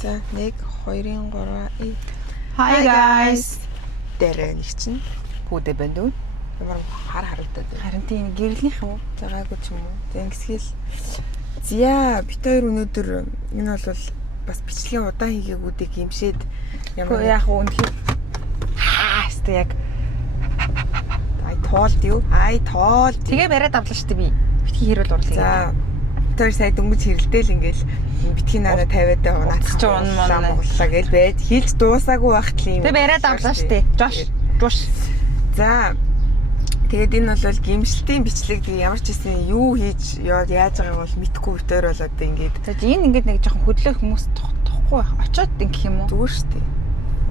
За 1 2 3 Hi guys. Дээр нэг чинь Хүүдэ байна уу? ямар харагдаад байна. Харин тийм гэрлийнх юм уу? Загаагүй ч юм уу. За ингэсгээл зя бит хоёр өнөөдөр энэ бол бас бичлэгийн удаан хийгээгүүдийг гимшээд Ямар яг үнэхээр хааста яг тоолд юу? Тоолд. тэгээ бариад авлаа шүү дээ би. Битгий хэрүүл урлаа. За бит хоёр сая дөнгөж хэрэлдээл ингээл битгий нараа 50-аад Уцч унаа монголлаа гэж байд хийж дуусаагүй байхт л юм. Тэгээ бариад авлаа шүү дээ. Жош. За тэгээд энэ бол гимшилтийн бичлэг тэгээ ямар ч хэсэн юу хийж яаж байгааг бол мэдэхгүй битээр болоод ингээд. За энэ ингээд нэг жоохон хөдлөх хүмүүс тохгүй очоод ингэх юм уу? Зүгээр шүү дээ.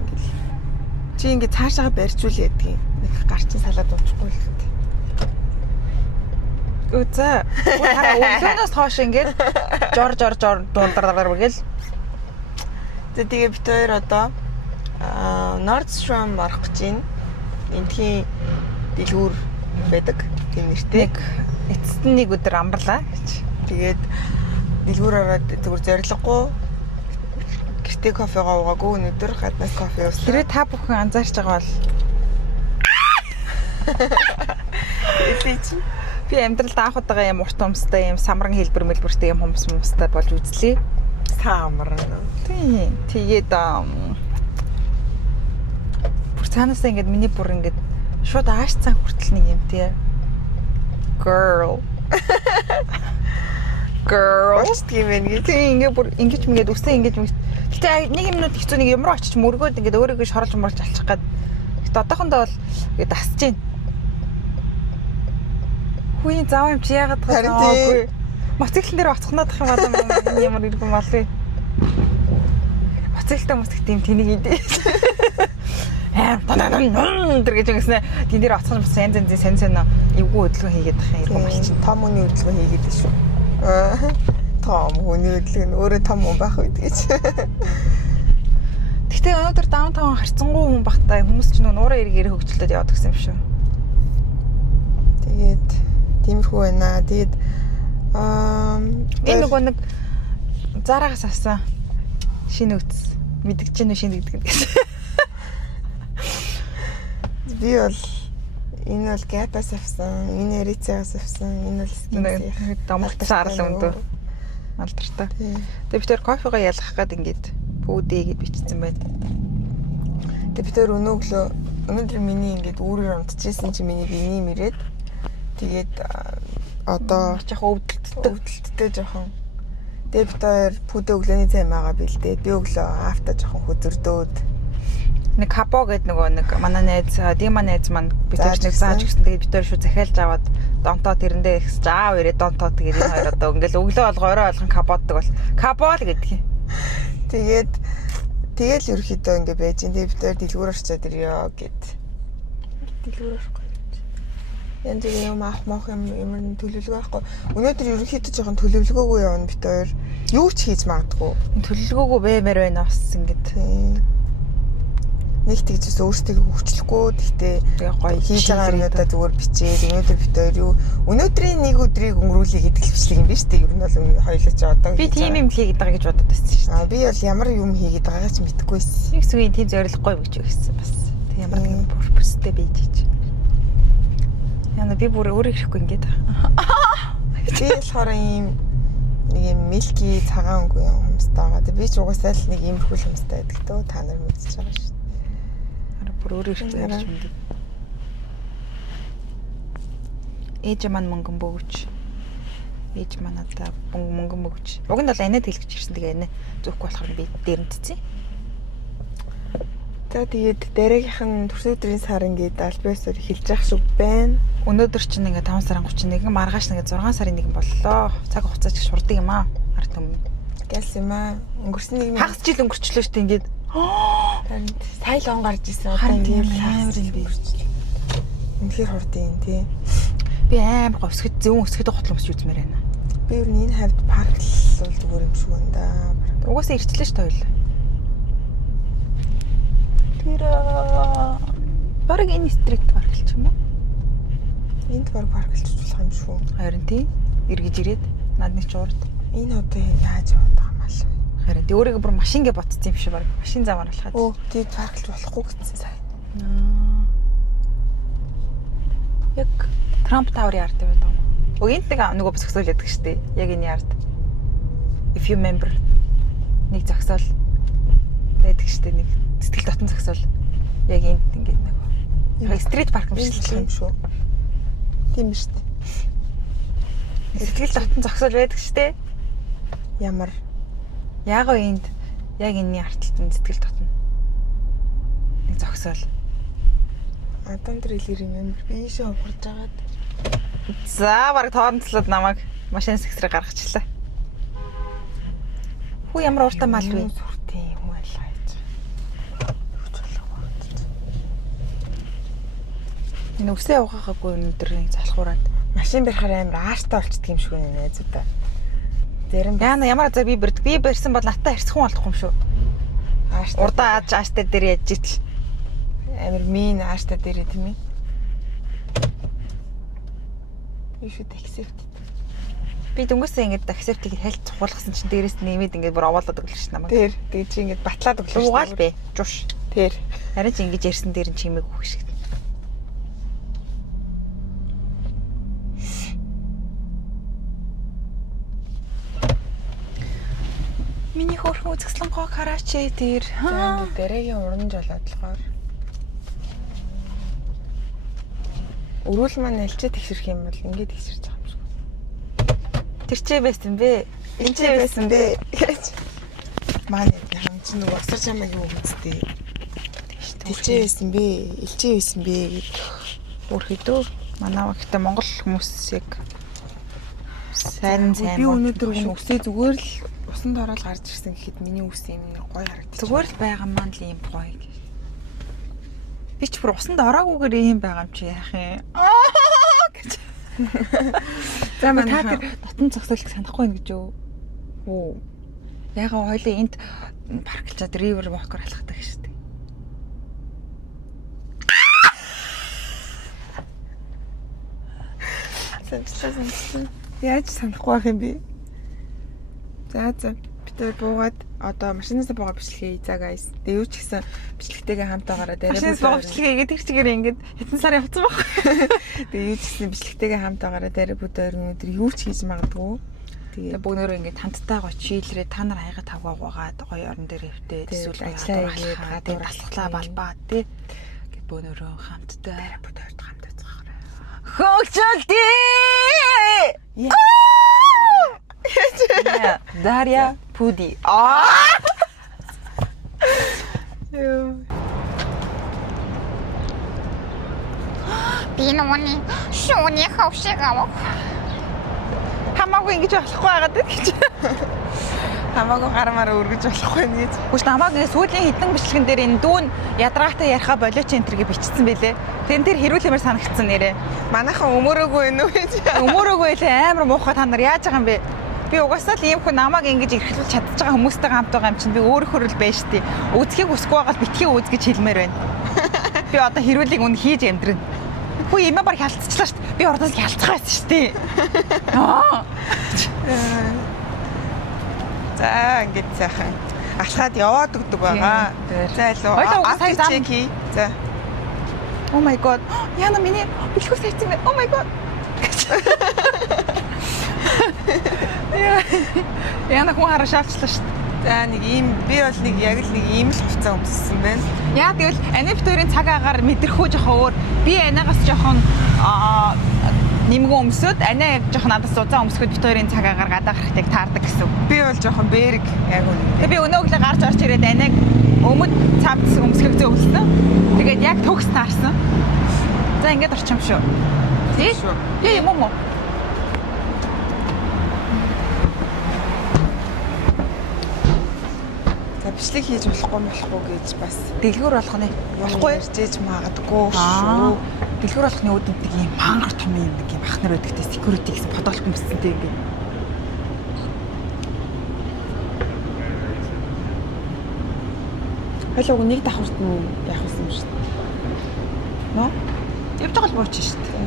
Ингээл. Чи ингээд цаашаа барьжуул ядгийг. Нэг гарчин салаад уучихгүй л гэдэг. Үзээ. Хараа өглөөнөөс хойш ингээд жор дуундар гэл. За тэгээ бит хоёр одоо Nordstrom марах гэж байна. Энтхийн дэлгүүр байдаг. Тийм нэртэй. Эцэст нь нэг өдөр амарлаа гэж. Тэгээд дэлгүүр ороод зүгээр зориггүй гэртээ кофегоо уугаагүй өнөдөр гаднаас кофе уусан. Тэрээ та бүхэн анзаарч байгаа бол би амьдралд анх удаага юм урт өмстэй юм самран хэлбэр мэлбэртэй юм хүмүүстэй болж үзлээ. Самран. Тийм. Тэгээд бүр цаанаасаа ингээд миний бүр ингээд шууд ааш цан хүртэл нэг юм тий. Girl. Тийм ээ. Тийм ингээд бүр ингэж мэгээд үсээ ингэж мэд. Гэтэ нэг минут хэцүү нэг юмруу очиж мөргөөд ингээд өөрийгөө шоролж морж алчих гээд. Гэтэ одоохондоо бол ингээд дасж гин. Хүйн зав юм чи яагаад таагүй. Моцикл дээр оцхноод ах юм байна ямар иргэн болвэ. Моциклтай хүмүүс тийм тэнийг идэв. Тэр гэж ингэснэ тэн дээр оцхож сайн эвгүй хөдөлгөөн хийгээд ах юм болчих. Том үний хөдөлгөөн хийгээд шүү. Том үний хөдөлгөөн өөрөө том хүн байх үед гэж. Гэтэ өнөөдөр даунтаун харцсангүй хүн багтаа хүмүүс ч нуураа эргээр хөгжлөд яваад гисэн юм шүү. Тэгээд тиймэрхүү байна. Тэгээд энэ нөгөө нэг зараагаас авсан шинэ үтс мэдгэж гэнэ шинэ гэдэг гэсэн. Би бол энэ бол Gap-аас авсан, энэ Ritz-аас авсан, энэ бол Skims-ийн дамгалтсан арал өндөө алдартай. Тэгээд бид тэр кофего ялгах гээд ингээд пүүдээ гэж бичсэн байна. Тэгээд бид тэр өнөөдөр миний ингээд үүрээр унтчихсэн чи миний биений мэрээд тэгээд одоо жоохон өвдөлттэй жоохон. Тэгээд бид хоёр пүүдээ өглөөний цай байгаа бэлдээ. Би өглөө автаа жоохон хөзөрдөөд нэг капо гэдэг нэг манай найз Дима найз маань битэрч нэг зааж өгсөн. Тэгээд бид хоёр шүү захиалж аваад донтоо тэрэндээ ихс жаав ирээ донтоо тэгээд энэ хоёр одоо ингээл өглөө болго орой болгон каподдаг бол капо л гэдэг юм. Тэгэл ерөөхдөө ингээ байж энэ бид хоёр дэлгүүр орчоод ирё гэд. Дэлгүүр орохгүй. Янз бүрийн юм авах ямар төлөвлөгөө байхгүй. Өнөөдөр ерөөхдөө жоохон төлөвлөгөөгүй явна бид хоёр. Юу ч хийж магадгүй. Төлөвлөгөөгүй баймаар байна бас ингээд. Нэг тэгжээс өөртөө хөвчлөхгүй гэхдээ гоё хийж байгаа юмудаа зүгээр бичээд өнөөдөр бид хоёр юу өнөөдрийн нэг өдрийг өнгөрүүлэе гэдэг л бичлэг юм биш үү? Ер нь бол хоёулаа ч одоо би тийм юм хийгээд байгаа гэж бодод байсан шүү дээ. Би бол ямар юм хийгээд байгаагаа ч мэдэхгүй байсан. Нэг сүгийн тийм зорилгогүй гэж өгсөн бас. Тэг ямар нэгэн purpose-тэй байж чиж. Яна би бүр өөрөө ирэхгүй ингээд. Би болохоор ийм нэг юм милки цагаан өнгө юм хүмүүстэй байгаа. Тэг би ч угаасаа л нэг иймэрхүү хүмүүстэй байдаг дөө та нар мэдчихэж байгаа шүү. Бүр өөрөө их ярьж мэдээ. Ээж маань мөнгөн бөгөөч. Ээж маань одоо мөнгөн бөгөөч. Уг нь бол анаа тэлгэж ирсэн тэгээ анаа зөөхгүй болохоор би дээрэнтцээ. За тэгээд дараагийнх нь төрсөн өдрийн сар ингээд альбиасаар эхэлж явах шиг байна. Өнөөдөр чинь ингээд 5 сарын 31 маргааш нэгэ 6 сарын 1 боллоо. Цаг хугацаа ч шурдаг юм аа. Ард өмнө. Гэлс юм аа. Өнгөрсөн нэг хагас жил өнгөрчлөө шүү дээ ингээд. Сая л он гарч ирсэн одоо ийм амар юм би. Үнэхээр хурдан тий. Би амар говсгэд зүүн өсгөд готломж үзмээр байна. Би ер нь энэ хавьд парк л бол зүгээр юм шиг байна да. Угаасаа ирчлээ шүү дээ хоёул. Тэр баг энэ стрит парклч юм уу? Энд баг парклч болох юм шүү. Харин тий. Эргэж ирээд надны ч урд. Энэ одоо яаж яваад байгаа юм аа. Харин тэ өөрийгөө бүр машин гэ ботсон юм шиг баг. Машин замаар болоход. Өө тий парклж болохгүй гэсэн сайн. Яг Трамп Тауэр яард байдаг юм. Энд нөгөө зөксөөл яддаг штэ. Яг энэ яард. If you remember нэг зөксөөл байдаг штэ нэг сэтгэл дотн зөксөөл. Яг энд ингээд нөгөө стрит парк юм шүү. Тийм штэ. Сэтгэл дотн зөксөөл байдаг штэ. Ямар яг энд яг энэний арталтын сэтгэл дотн нэг зөксөөл. Адан трейлер юм би ийшээ хавхарж агаад. За баг тоонцлоод намайг машин сэгсрэг гаргачлаа. Хүү ямар ууртай мал вэ? Сүртэй юм байлаа гэж. Энэ үсээ явахаагүй өнөдөр нэг залхуураад машин барихаар амар ааштай болчихдөг юм шиг байна найзуудаа. Зарим яана ямар заа би барьсан бол натаа хэрцхэн болохгүй юм шүү. ааштай Урдаа ааштай дээр яаж итл. амар мин ааштай дээр тийм ээ. You should accept it. Би дөнгөсөө ингэж accept-ийг хальт цухуулгасан чинь дээрээс нэмээд ингэж бүр овоолоод өглөж шин намайг. Тэр тэг чи ингэж батлаад өглөө. Угаал бэ. Жуш. Тэр Харин ч ингэж ярьсан дээр нь чимээг өгөх шиг. Миний хөөрхөн үзэсгэлэн гоо хараач тэр. за ингэ дараагийн урамж болоод болохоор өрөөл маань альчаа тэгшэрх юм бол ингэ тэгшэрч байгаа юм шиг. Тэр чи байсан бэ? Энд чи байсан бэ гэж. Маань хам чи нөгөө асар чамайг юу үзтээ. Тэлчээ байсан бэ? Илчээ байсан бэ гэж. Өөрхөдөө манай ихтэй монгол хүмүүс яг сайн Би өнөөдөр үсээ зүгээр л усанд ороод гарч ирсэн гэхэд миний үс юм гоё харагдчих. зүгээр л байгаа маань л юм гоё гэж. Би ч бүр усанд ораагүйгээр ийм байгаа юм чи яах юм? Гэж. За Та манай тэр дотн зогсоолыг санахгүй юм гэж юу? Оо. Ягаа хоёлаа энд парклчаад ривер вокер алхдаг шүү дээ. санацсан. Яаж санахгүй байх юм бэ? За бид буугаад одоо машинаас буугаа бичлэгээ за guys. Тэгээ юу ч гэсэн бичлэгтэйгээ хамтаагаараа дараа Машинаас буугаа бичлэгээ гэдэг чигээр ингээд хэдэн сар явцсан баг. Тэгээ юу ч гэсэн бичлэгтэйгээ хамтаагаараа дараа бүд өнөөдөр юу ч хийж магадгүй. Тэгээ бөөнөрөө ингээд хамтдаа гоо чийлрээ та нар хаяга тавгаа гоогаад гоё орон дээр хөвтөө эсвэл ажиллаа хийгээд тэгээ таслахлаа балбаа тий. Гэт бөөнөрөө хамтдаа дараа бүд хоёрт хамтаацгаах. Хөгжөлтий! Дарья Пуди. Би нүуний шууны хавшиг авах. Хамаагүй ингэж болохгүй байгаад гэж. Хамаагүй гармаараа өргөж болохгүй нэ. Хүч намайг сүүлийн хідэн бичлэгэн дээр энэ дүүн ядраатай яриха болооч энтергээ бичсэн байлээ. Тэрэн дээр хэрүүлэмээр санагдсан нэрээ. Манайхан өмөрөөгүй нүү гэж. Өмөрөөгүй л амар муухай та нар яаж байгаа юм бэ? Би угаасаа л ийм хүн намайг ингэж эрхлүүлж чадчих байгаа хүмүүстэй хамт байгаа юм чинь би өөрөөр л байж тээ. Үзхийг хүсэхгүй байгаа л битгий үз гэж хэлмээр байна. Би одоо хэрүүлийг үн хийж амдрын. Хүү имэ баг хялцчихлаа шүү дээ. Би ордоос хялцах байсан шүү дээ. За ингэж сайхан алхаад яваад өгдөг байгаа. За илүү чеки. За. Oh my god. Яна миний бэлхүү сайцсан бэ? Oh my god. Яна хүн хараа шаалчлаа шүү дээ. За нэг ийм би бол нэг яг л нэг ийм л хувцас өмссөн байна. Яа тэгвэл анибтөрийн цаг агаар мэдрэхүү жоохон өөр. Би анаагаас жоохон нэмгэн өмсөд анаа яг жоохон надаас зузаан өмсөхөд битүүрийн цаг агаар гадаа гарахтыг таардаг гэсэн. Би бол жоохон бэрэг яг үнэ. Тэгээ би өнөөгөө гарч орч ирээд анааг өмд цамц өмсгөх зөөлсөн. Тэгээд яг төгс таарсан. За ингээд орчим шүү. Тий шүү. Юм уу? Бичлэг хийж болохгүй гэж бас дэлгүүр болох нь болохгүй ярьж магадгүй шүү. Дэлгүүр болохны үүднэд нэг юм мангар том юм нэг юм ахнар байдагтай security гэсэн подолк өмсөнтэй ингэ. Халууг нэг давхарт нь яах вэ юм шүү дээ. Ноо? Явж байгаа л бууч шүү дээ.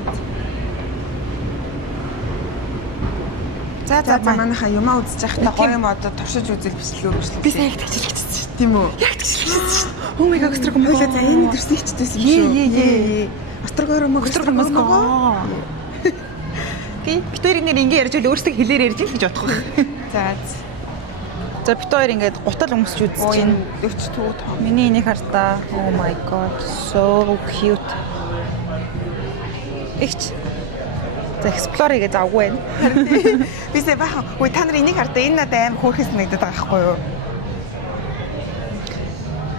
За За манайха юмаа үзэж явахдаа гоё юм одоо туршиж үзэл бичлэг өргөжлөө. Би сайн тэгчихлээ шүү дээ. Тийм үү? Яг тэгчихлээ шүү дээ. Oh my god, өстрөг юм. Хойлоо за энэ төрсөн хичдээс юм шүү. Ее. Острогоор мөг. Окей. Бид хоёр ингэ ярьж байл өөрсдөө хэлээр ярьж л гэж бодох байх. За бид хоёр ингээд гутал өмсч үзэж байна. 40 төгөө тоо. Миний энийг хартаа. Oh my god, so cute. Ихч. За explore гэж завгүй байна. Бисээ баха. Үй та нар энийг хартаа энэ надад аим хөөрхөс нэгдэд байгаа байхгүй юу?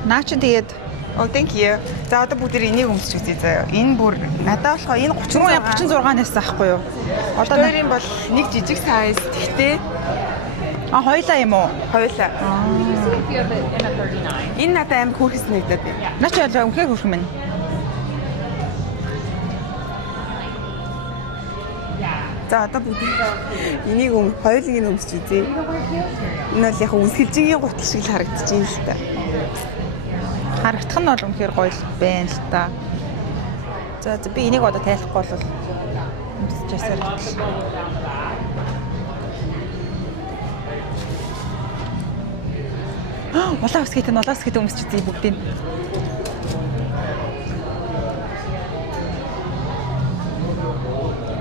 Наа чи тэгээд Oh thank you. За одоо бүгд энийг өмсч үзье заяа. Энэ бүр надад болохоор энэ 36-аас аахгүй юу? Одоо хоёрын бол нэг жижиг сайз. Тэгтээ хоёлаа юм уу? хоёлаа. Энэ надад аим хөөрхөс нэгдэд байна. Наа чи ялаа үнхээр хөрх юм. За одоо бүгд энийг хоёулыг нь өмсч үзье. Энэ бол яг үсгэлжингийн гутал шиг л харагдаж байна л та. Харагдах нь бол үнэхээр гоё байна л та. За би энийг одоо тайлахгүй бол өмсчихсээр хэвчээ. Улаан үсгээд өмсч үзье бүгдийг.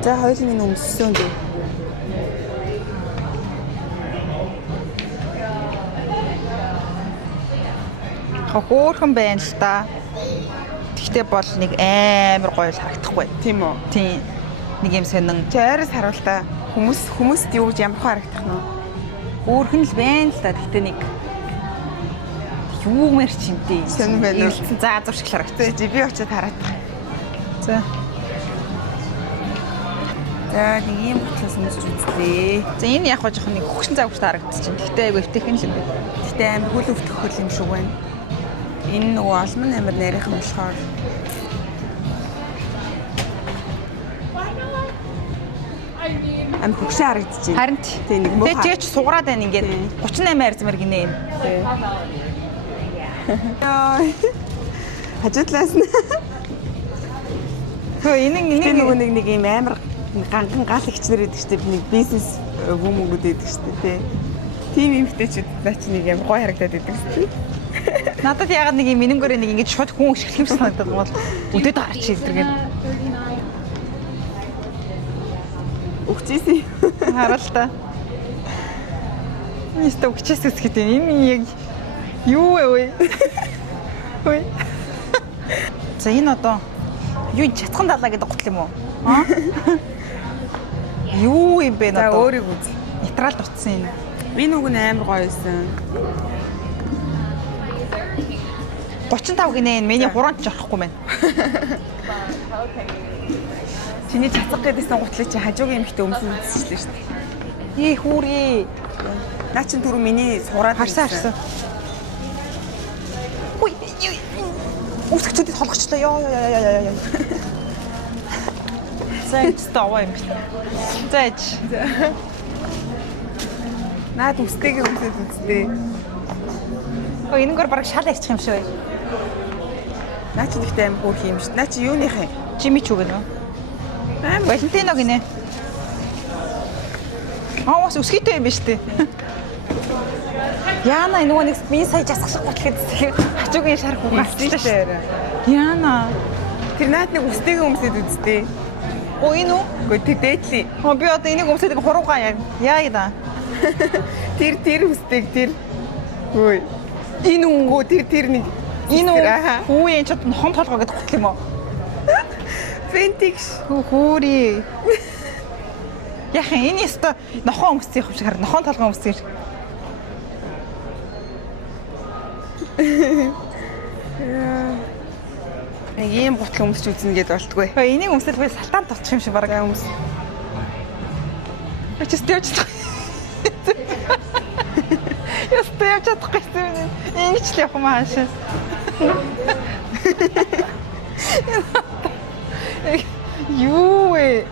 За хоёулыг нь өмссөн дээ. Хөөхөн байна л та. Тэгтээ бол нэг амар гоё л харагдахгүй. Тийм үү? Тийм. Нэг юм сонин. Чойроос харуултаа хүмүүст юу гэж ямар харагдах нь вэ? Хөөхөн л байна л та. Тэгтээ нэг юу мэр чимтэй. Сонин байна уу? За зуршиг харагдсан. Тэ би очиод хараад. За. За нэг юм ботлоос өмсч үзлээ. За энэ яг гоо жоохон нэг хөгшин загварт харагдчих чинь. Тэгтээ айгу өвтөхэн л юм байна. Гэтэ амар хөл өвтөх хөл юм шиг байна. Энэ нөгөө олмон амар нарийнхан болохоор амар хөгшин харагдчих. Харин тий нэг муу. Тэгээ ч сугараад байна ингээд 38 арзмар гинэ юм. Хажуудлаас нь. Хөө энийг нөгөө нэг юм амар ганган гал ихчнэр гэдэг чинь нэг бизнес хүмүүгүүд гэдэг чинь тий. Тим эмхтэйчүүд наа чи нэг амар гоё харагдаад байдаг шүү. Надад ягаад нэг юм минэнгөрөө нэг ингэж шууд хүн өшгөх юм санагдаад бол өдөөд гарч ирдэг. Өгчээсэй. Харалта. Нийт өгчээс үсгэт энэ яг юу вэ? Ой. За энэ одоо юу чатхан далаа гэдэг гутал юм уу? Аа? Юу юм бэ За надад? өөрийг үз. Нейтрал утсан энэ. Энэ үг нь амар гоё байсан. 35 гинэ энэ миний хураанч авахгүй байна. Чиний цацаг гэдсэн гутлыг чи хажуугийн эмхтэй өмсөн үзчихлээ шүү дээ. Хүүрээ. Наа чин түрүү миний сураад Харсан. Ой. Үсгчүүдэд холгочлоо. Яа. Зайч таваа юм байна. Зайч. Наад үстэйгээ өмсөд үзтээ. Ой энэгээр бараг шал ярьчих юм шүү. Наа чи ихтэй аим хөөх юм шүү. Наа чи юуных юм? Жими ч үгэн үү? Валентино гинэ. Бас үсгийтэй юм биш үү? Яна нөгөө нэг би сая жасах гутлахад хажуугийн шар хугаалчихлаа шүү. Яна. Тэр наад нэг үстэйгээ өмсөд үзтээ. Оо энэ үү? Гэхдээ дээдли. Би одоо энийг өмсөд хуруугаа яа да. Тэр үстэйг тэр. Ой. Энэ үнгөө тэр нэг энэ үү энэ ч нохон толгой гэдэг гутал юм уу? Фентикс. Хүүри. Яхан энэ өстө нохон өмссөн юм шиг хараа. Нохон толгой өмссөн юм шиг. Нэг ийм гутал өмсч үзнэ гэдээ болтгүй. Энийг өмсөл би салтаан толчих юм шиг бараг өмс. Очтой. Ястай явж чадахгүй юм. Ингэж л явах маашаа. Юу вэ?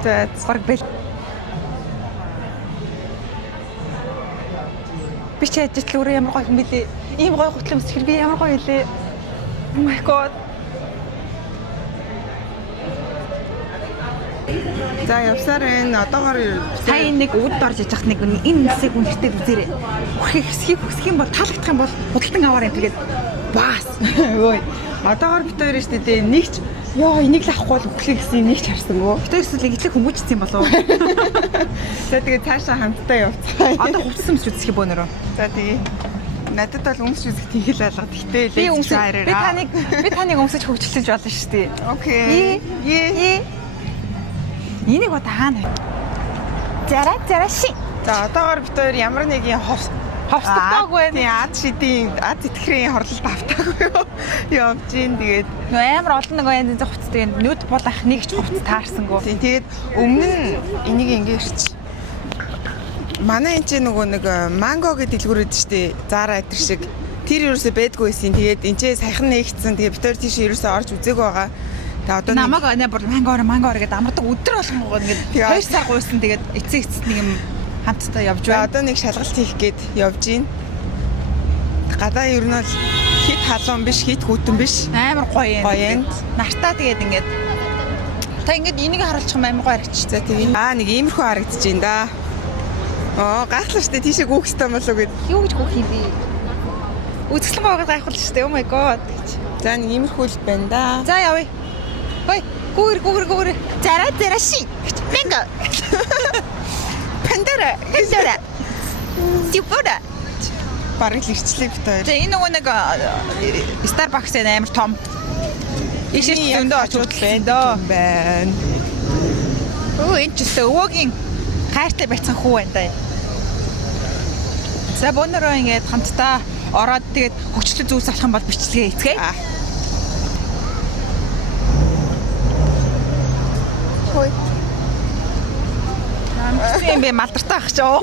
That's бараг бэл. Би ч ажил өөрөө ямар гоё юм бэлээ. Ийм гоё гутал өмсчихэр би ямар гоё илээ. Oh my god. За явсаар энэ одоогоор Сая нэг өвд орж иж хат нэг энэ хэсэг үнэртэй үзээрэй. Үхэх хэсэг юм бол таалагдах юм бол худалдан аваар юм тэгээд баас. ой. Одоогоор бид хоёр шүү дээ. Нэг ч ёо энийг л авахгүй бол өглөө гэсэн нэг ч харсангүй. Битээс л итлэг хүмүүжсэн юм болов. За тэгээд цаашаа хамтдаа явцгаа. Одоо хувцсан юм үзэх бөөнөрөө. За тэгээ. Надад бол өмсч үзэх тийгэл алга. Тэгтээ Би таныг өмсөж хөгжүүлж болно шүү дээ. Окей. Энийг одоо хаана вэ? Зара ши. За одоогоор бид хоёр ямар нэгэн Ховстогдоог байна. Тийм ад шидийн ад итгэхрийн хорлолд автаагүй юу? Явж ийн тэгээд Амар олон нэг янз янз хувцтай нүд бодах нэг ч хувц таарсангүй. тийм тэгээд өмнө нь энийг ингээрч манай энэ ч нөгөө нэг манго гэдэг дэлгүүрээд штэ Zara айтер шиг тэр ерөөсөө байдгүй байсан. Тэгээд энэ ч саяхан нэгцсэн. Тэгээд бид хоёр тийш ерөөсөө орж үзээгүй байгаа. Тэгээд одоо Намаг өнөө бүр мангоор гэдэг амардаг өдөр болгонгоо ингээд 2 сар гуйсан тэгээд эцэг нэг юм хамтдаа явж байна. Одоо нэг шалгалт хийх гээд явж гин. Гадаа ер нь бол хит халуун биш, хит хүйтэн биш. Амар гоё юм. Гоё юм. Нартаа тэгээд ингээд та ингээд энийг харуулчих юм амар гоё харагч. За тийм. Нэг иймэрхүү харагдаж байна да. Гайхлаа штэ тийшээ гүөх хэвээр болов гэд. Юу гэж гүөх юм бэ? Үзэсгэлэн байгаад гайхвал штэ. Oh my god гэж. За нэг иймэрхүү л байна да. За явъя. Хой, гүүр. Зара ши. Бинго. Пандара. Супера. Бараг л ирчлээ бит хоёр. За энэ нөгөө нэг Starbucks амар том. Ишээ зөндөө очууд байна. Энэ ч өстө өвөгийн хайртай байцсан хүү байна да. За бөөнөрөө ингээд хамтдаа ороод тэгээд хөгжлөлт зүйлс болох юм бол бичлэгээ эцгээе. Хой. юм бэ малдартаа ах чоо.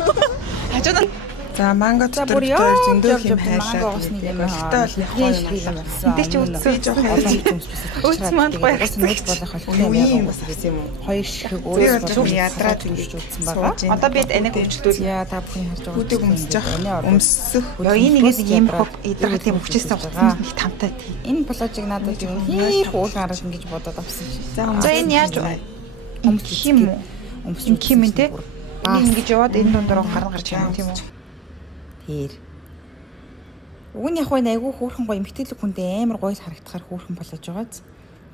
Хажууд нь За манго дотор бүр зөндөө зөндөө юм хайлаа. уусны юм Гэхдээ бол Энд чи үтсэн жоох хэлж Үтс манд гоё нэг болох юм бас гэсэн юм уу? хоёр ширхэг Би өөрөөс бол жоохон ядраад ингэж үзсэн байгаа. Одоо бид энийг хөгжлүүл. Яа та бүхэн харж байгаа. Хүдэг өмсөж өмсөх. Яа энэ игээд ийм идэрх тийм хүчээсээ гутсан их тамтай тий. Энэ бложиг надад юм хийх уул гарах ингэж бодоод авсан чи. За энэ яаж өмсөх юм уу? Өмсөх Юм юм те. Энийг ингэж яваад энэ дунд руу гарч юм тийм үү? Хээр. Уг нь яг бай айгүй хөөрхөн гоё эмхтэлэг хүндээ амар гоё л харагдахаар хөөрхөн болоод байгаа ч.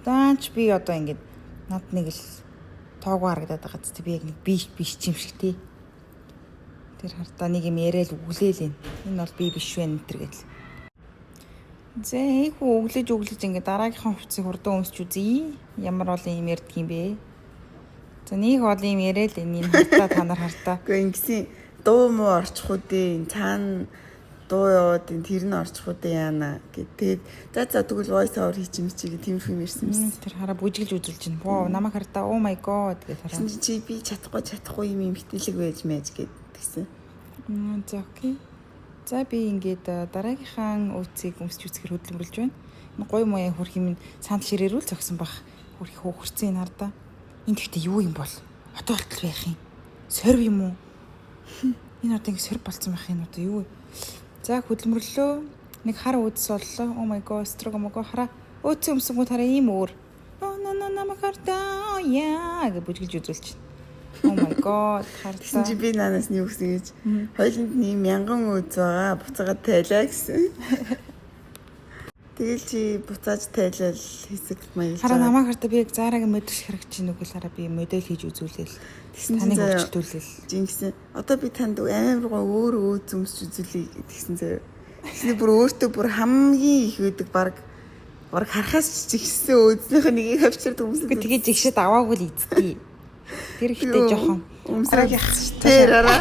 Даанч би одоо ингэж над нэг л тоогоо харагдаад байгаа ч би яг нэг биш юм шиг тий. Тэр хартаа нэг юм яриад өглөөл энэ. Энэ бол би биш вэ энэ төр гэл. За ийхүү өглөж ингэ дараагийнхаа хувцсыг хурдан өмсч үзье. Ямар бол юм ярьдаг юм бэ? За нэг бол юм яриад энэ хартаа та нар хартаа. Гэхдээ ингэсэн дуу муу орчих үдээ цаана дуу яваад тэр нь орчих үдээ яана гэдэг. За тэгвэл voice over хийчих юм чи гэх тийм юм ярьсан юм. Тэр хараа бүжиглж үзүүлж байна. Воо намайг хартаа oh my god гэж хараа. Чи би чадахгүй юм эмхтэлэг байж мэж гэдгсэн. За окей. За би ингээд дараагийнхаа өөцийг өмсч үзэхэр хөдөлмөрлж байна. Энэ гоё маяа хөрх юм санд ширээрүүл зогсон бах. Хөрх хөөхөрцэн хардаа. Энд гэхдээ юу юм бол? Хотоолтол байх юм. Сорв юм уу? Энэ одоо ингэ сорв болцсон байх юм одоо юу вэ? За хөдөлмөрлөө. Нэг хар өөдс оллоо. Oh my god, строгомого хараа. Өөцөө өмсөнгөө тараа ийм өөр. Намайг хартаа яа гэж бүжгэлж үзүүлж байна. Oh my god, Тэгсэн чи хартаа. би наанаас нь юу гэсэн гэж хоёуланд нь мянган үз байгаа буцаагаад тайлаа гэсэн. Тэгэл чи буцааж тайлал хэсэг маягж Хараа намайг хартаа би яг Zara-гийн модель харагч чинь үгүй хараа би модель хийж үзүүлээл. Таныг хөгжүүлээл. Жингсэн. Одоо би танд амар гоо өөр өөд өмсч үзүүлээ гэсэн зөө. Тэсний бүр өөртөө бүр хамгийн их үүдэг баг харахаас чигсэн өөднийх нэгийг хавчирд өмсөв. Тэгээ жигшэд аваагүй л эздээ. Тэр ихтэй жоохон Өмсрэг яах шүү. Тэр араа.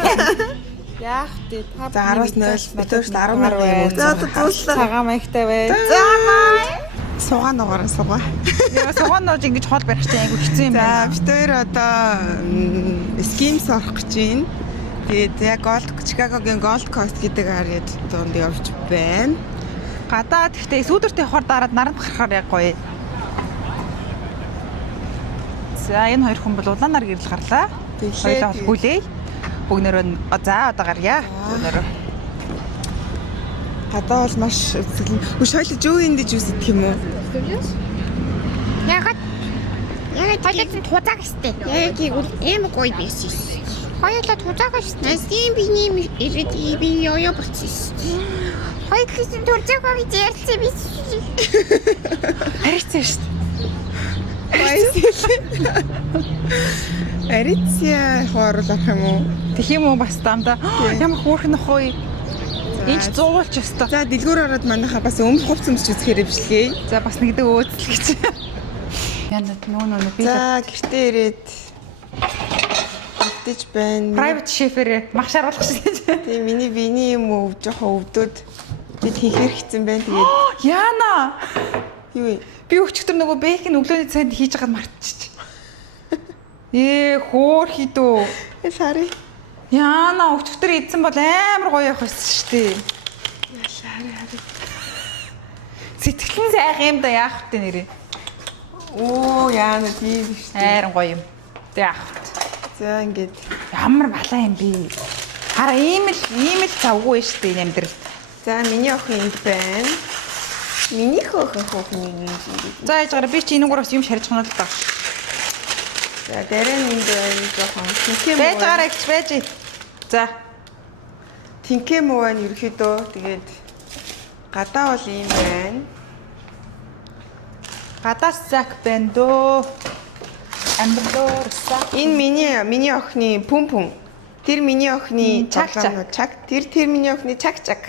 яах вэ? За 10-аас 0 битүүш 18 За одоо дууслаа. цагаан маягтай бай. Сугаан нугаар сугаа. Яа сугаан нууж ингэж хоол барих чинь айгу хэцүү юм За байна. бид хоёр одоо скимс орох гэж байна. Тэгээд яг Чикагогийн Gold Coast гэдэг харьяад донд явж байна. Гадаа гэхдээ сүүдэртэй хор дараад наранд гарахаар яг гоё. За энэ хоёр хүн бол улаанаар гэрэл гарлаа. Хоёулаа бол хүлээе. Бүгнөрөө за одоо гарья. Бүгнөрөө. Гадаа бол маш үзэсгэлэн. Хөш хоёул жөө эндэж үздэг юм уу? Яг хоёулаа тузааг штэ. Яг игэл эм гоё байсан. Хоёулаа тузааг штэ. Тийм би нэм ирээд би ёо болчихсон. Хоёулаа тузааг гэж ярьсан би. Харилцаа шүү дээ. Ариция хооруулах юм уу? Тэг юм уу бас дандаа ямар хөөрхөн охоо. Энд ч зуулч өстой. За дэлгүүр ороод манайха бас өмнөх хувц өмсч үзэхээр өвчлээ. За бас нэгдэг өөцөл гэж. Яна нөө би За гэртээ ирээд өвдөж байна. private chef-ээр мах шаруулах шиг гэж. Тэгээ миний виний юм уу жоохон өвдөд. Би хийхэр хэцэн байна. Тэгээд Яна. юу вэ? Би өчигдөр нөгөө бэйкн өглөөний цайнд хийж байгаад мартчих. Хөөр хідөө. Сари. Яна өчигдөр идсэн бол амар гоё явах байсан шүү дээ. Сэтгэлэн сайхан юм да яах вэ нэрээ. Оо яана тийм шүү дээ. Хайран гоё юм. Тэг яах вэ? За ингээд Ямар балаа юм бэ? Хараа ийм л завгүй шүү дээ амьдрал. за миний охин энд байна. Миний хөхөн нэг юм. За яаж гараа би чи энэнгураас юм шарж гонол та. За дэрэн энд байна жоохон. Байж гараа гэж байж. За. Тинкэм уу байна ерөөхдөө. Тэгээд гадаа бол ийм байна. Гадаас зак бэндөө. Амбалор сак. Энэ миний охины пүм. Тэр миний охины чак. Тэр миний охины чак.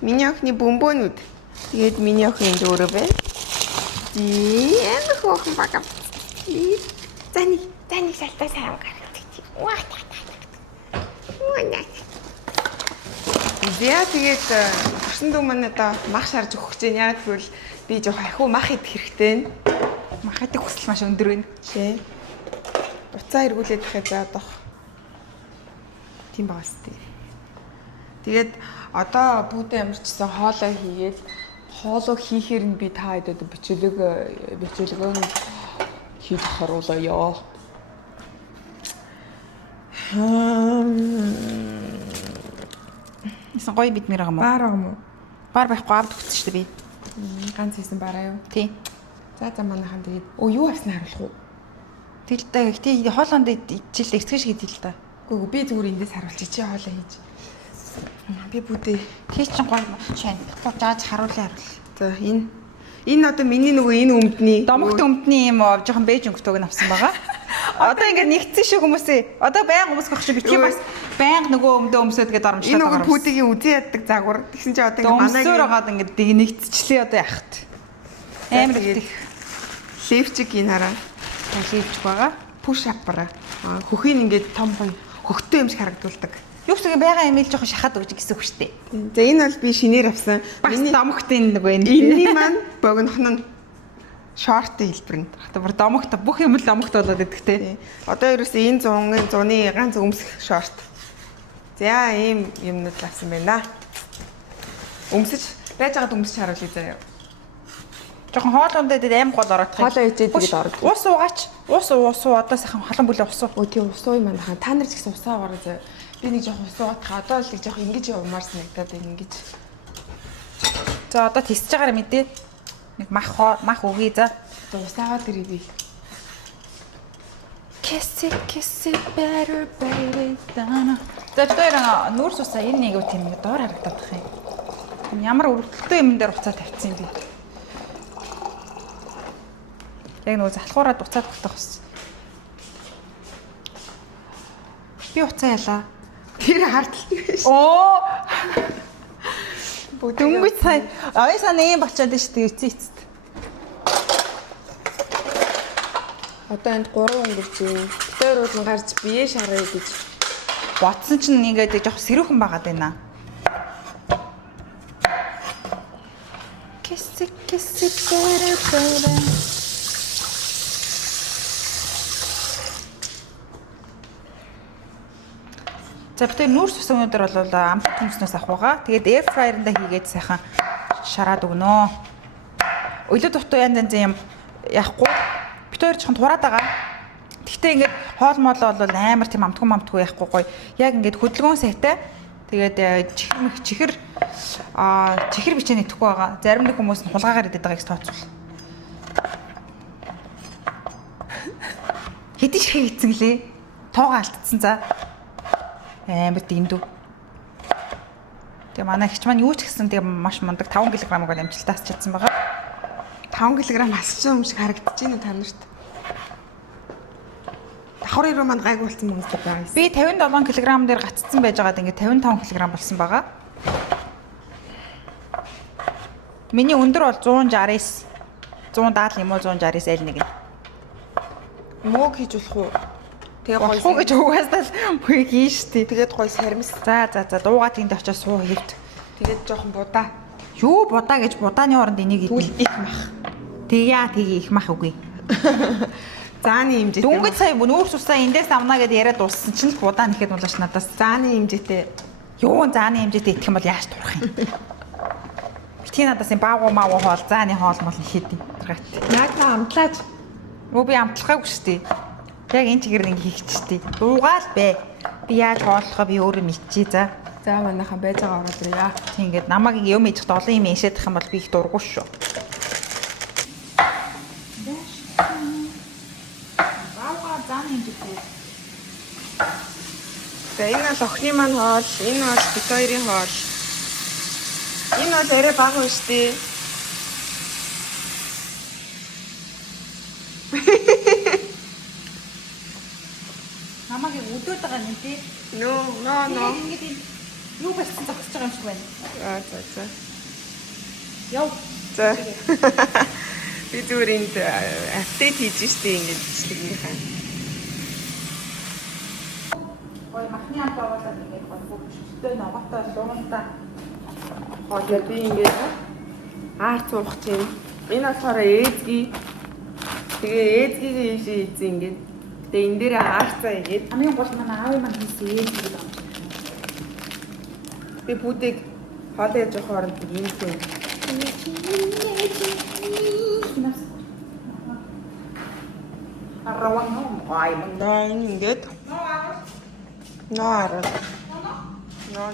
Миний охины бөмбөнүүд. Тэгээд миний охин энэ өөрөө байна. Энэ хөөхэн бага. Зани салтаа сайн гаргадаг. Ваа. Зя тэгээд төрсөн дүү маань одоо мах шарж өгөх гэж байна. Яг тэгвэл би жоох ахиу мах идэх хэрэгтэй. Мах идэх хүсэл маш өндөр байна. Шээ. Буцаа эргүүлээд дахиад заадах. Тийм байгаас тээ. Тэгээд одоо бүгдээ амарчсан хоолоо хийгээд хоолоо хийхээр нь би та хэд одоо бичлэгөө хийж харуулъя. Исэн гоё бид нэр байгаа мó. Баар байгаа мó. Баар байхгүй авд өгсөн шүү дээ би. Ганц хийсэн баараа юу? Тий. За манайхан тэгээд юу авснаа харуулах уу? Тэгэл та тий хоолоонд ижил эртгэж шиг идэл та. Үгүй би зүгээр эндээс харуулчих чи хоолоо хийж. Би бүдээ. Тий чин гоё шань. Зааж харуулъя харуул. За энэ одоо миний нөгөө энэ өмдний Домогт өмдний юм жоохон бэж өнгөтэйг авсан байгаа. Одоо ингээд нэгдсэн шүү хүмүүсээ. Одоо баян хүмүүс гэх шиг битгий бас баян нөгөө өмсөд гэдэг оромжтой энэ байгаа. нөгөө пүүдийн үзэн яддаг загвар. Тэгсэн чи одоо ингээд манайг байгаа ингээд нэгдчихлээ одоо яхад. Амар их левчик энэ хараа. хийвч байгаа. Push up бараа. Хөхийг ингээд том гоё хөхтэй юм шиг харагдуулдаг. Юу ч тэгээ байгаа имэйл жоохон шахаад өгч гэсэн үг шүү дээ. За энэ бол би шинээр авсан. Миний домогт энэ нөгөө энэний маань богинох нь шорт хэлбэр нь. Бүр домогт бүх юм л домогт болоод идэх те. Одоо ерөөсөө энэ 100-ны ганц өмсөх шорт. За ийм юмнууд авсан байна. Өмсөж байж байгаад өмсөж харуулъя заяа. Жохон хоолонд дээр аим гол ороод байгаа. Хоолоо ичээд тэгээд ордог. Ус уугаач. Ус одоо сайхан халан бүлээ ус уу. Өө тийм ус ууй манайха. Та нар ч гэсэн усаа гараа заяа. Би нэг жоох ус уугаад одоо л нэг жоох ингэж явмаар санагдаад байна ингэж. За одоо тисэж байгаараа мэдээ. Нэг мах өгье за. Одоо усаагаад ирээ би. Kiss it better baby dana. Тэгэхээр нүүрс усаа энэ нэг тийм доор харагдаад байх юм. Ямар өрөвдөлтөө юм дээр уцаа тавьчихсан би. Яг нөгөө залхуураад уцаад тогтоох гэсэн. Би уцаа ялаа. Тэр хардлагтай биш. Оо. Дөнгөж сая аясаа нэм болчиход шүү дээ эцэст. Одоо энд 3 өнгөрч юм. Тэр уулан гарч бие шараа гэж Бодсон чинь ингээд жоох сэрүүхэн байгаад байна. Kiss it better baby. За битээ нүүрс ус өнөдөр бол амт хүмснээс авах байгаа. Тэгээд air fryer-ында хийгээд сайхан шараад өгнө. Өглөө дутуу янз юм яахгүй. Битээр жоохон тураад байгаа. Гэхдээ ингээд хоол моолоо бол амар тийм амтгүй яахгүй гоё. Яг ингээд хөдөлгөөн сайтай. Тэгээд чихэр бичээний итгэхгүй байгаа. Зарим нэг хүмүүс нь хулгаагаар идэт байгааг тооцвол. Хэдий ширхэг хийцэн гэлээ. Туугаа алдсан за. Амар дэндүү. Тэгээ манай хч маань юу ч гэсэн тэгээ маш мундаг 5 кг-ыг амжилтаас чадсан байгаа. 5 кг ассан юм шиг харагдаж байна та нарт. Давхар ирүү манд гайг болсон хүмүүс байгаа юм. Би 57 кг дээр гаццсан байж байгаад ингээ 55 кг болсон байгаа. Миний өндөр бол 169 170 юм уу 169 аль нэг. Мөөг хийж болох уу? Тэгээ гоё. Болохгүй гэж угаасаа л мөгийг хийн штий. Тэгээд гоё сармис. За дуугаа тэнд очиж суу хэвд. Тэгээд жоохон будаа. Юу будаа гэж будааны оронд энийг Түл идэх. их мах. Тэгээ их мах үгүй. Зааны хэмжээтэй. Дүнгийн сая нүүрс усаа эндээс авна гэд яриад дууссан чинь л будаа нэхэд болооч надаас. Зааны хэмжээтэй. Юу зааны хэмжээтэй идэх юм бол яаж турах юм. Битгий надаас юм баагуу маавуу хоол зааны хоол мол ихэд юм. Яг та амтлаач. Өө би амтлахаагүй штий. Яг энэ чигээр ингэ хийх штий. Дуугаал бэ. Би яаж хооллохоо би өөрөө мэдчихье за. За манайхан байж байгаа ороод ирээ. Тэг ингээд намайг юм идэх олон юм ишэдэх юм бол би их дургуй шүү. Баага зааны хэмжээтэй. За энэ бол охины маань хоол, энэ бол бит хоёрын хоол. Энэ бол арай бага байна штий. Намайг өдөөд байгаа юм тий. Нөө. Ингээд юу болсон зогсож байгаа юм шиг байна. За. Яв. За. Би зүгээр энд апдейт хийж штий ингэж бичлэгнийхаа. Ой махны амт аваад ингээд гол хөшөлтөө ногоотой луунтаа. Хоолой би ингэж аарч уух чинь. Энэ болохоор ээзги. Тэгээ ээзгигийн ийшээ ийзэн ингэж. Тэгээ энэ дээр аарцаа игээд Хамгийн гол манай аавын маань хийсэн ээж гэдэг юм. би бүдэг хоолой яж явах хооронд юм тийм. Арван ай мөн. Ноо энэ ингэж. Ноо араа. Ноо.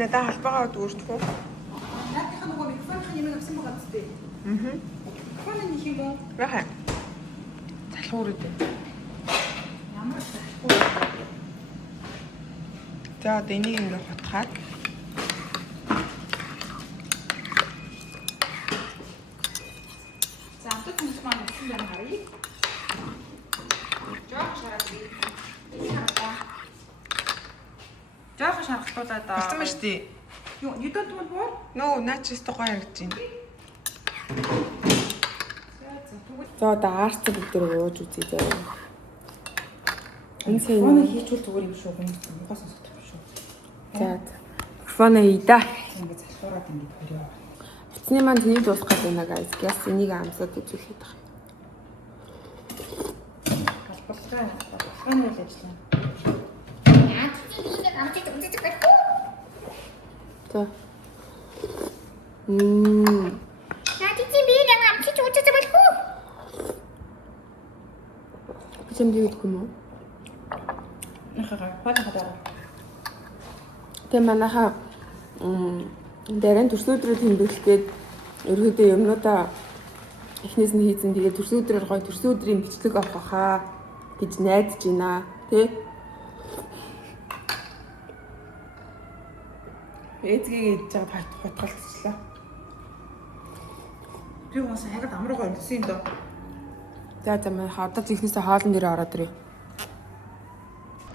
Надад халбагаа дүүрчих үү? Наадах нөгөө микрофонын юм авсан байгаа зү. Микрофон нь хийх юм. Яхаа. Залхуур үү? Ямар залхуу. За одоо энийг ингээ хотхаад. За амтд хүмүүс маань өгсөн байна харъя. Жоох шараад бий. Жоох шарахтуулаад аа. Болсон ба штий. Юу юдад бол боо? Нөө наач өстө гоё харагдаж байна. За одоо аарцаг бүгдээр ууж үзье заяа. Энэ сайн Фоны хийчүүл зүгээр юм шүү хүмүүс муухай сонсох юм шүү. За. Фоны ийда. Ингээд залхуураад ингээд хоёроо. Утасны маань тнийг дуусгах гэдэг байна guys. Яс энийг амсаад үзүүлэх байх. Балбалгааны үйл ажиллагаа. За. Надад би нэг амтч уучих болох уу? Бичэм дийгдэх юм уу? Нахага хадаа. Тэгээ манайхаа дээрэн төрсөдрөө тэмдэглэх гээд ерөөдөө юмнуудаа эхнээс нь хийцэн тэгээ төрсөдрөөр гоё төрсөдрийн бичлэг авах хаа гэж найдаж байна тий. Ээзгийг идэж байгаа хутгалцлаа. Би уус хайгаад амруугаа өнгөсөн юм доо. За манайхаа одоо технээсээ хоолн дээр ороод ирээ.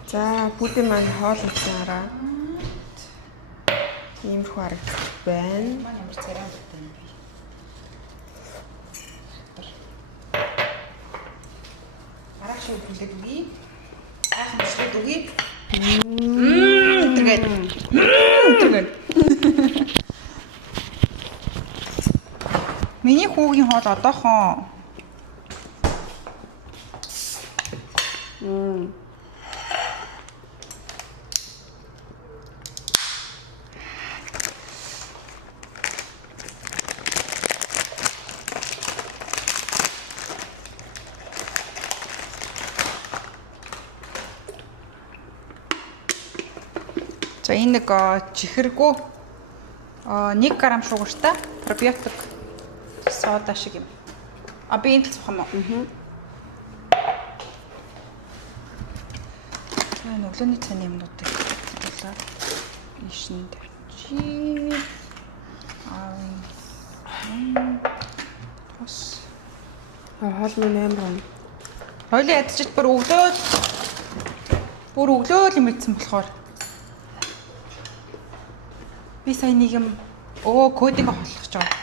За бүдэн маань хоол уцаараа. Иймэрхүү харагдах байна. Маань ямар царай болтой юм бэ? Арах шиг үлдээд үгүй. Айхан бичлээд үгүй. Тэгээд. Миний хүүгийн хоол одоохон. За энэ нэг чихэргүй 1 г шугаартай пробиотик сода шиг юм. А би энэ цохом уу? Аа. Өглөөний цайны юмнуудыг хэлүүлээ. Ишэнд чи тос хоол мөн амар. хоёлын ядчид бүр өглөө л мэдсэн болохоор би сая нэг юм кодыг холох ч байгаа.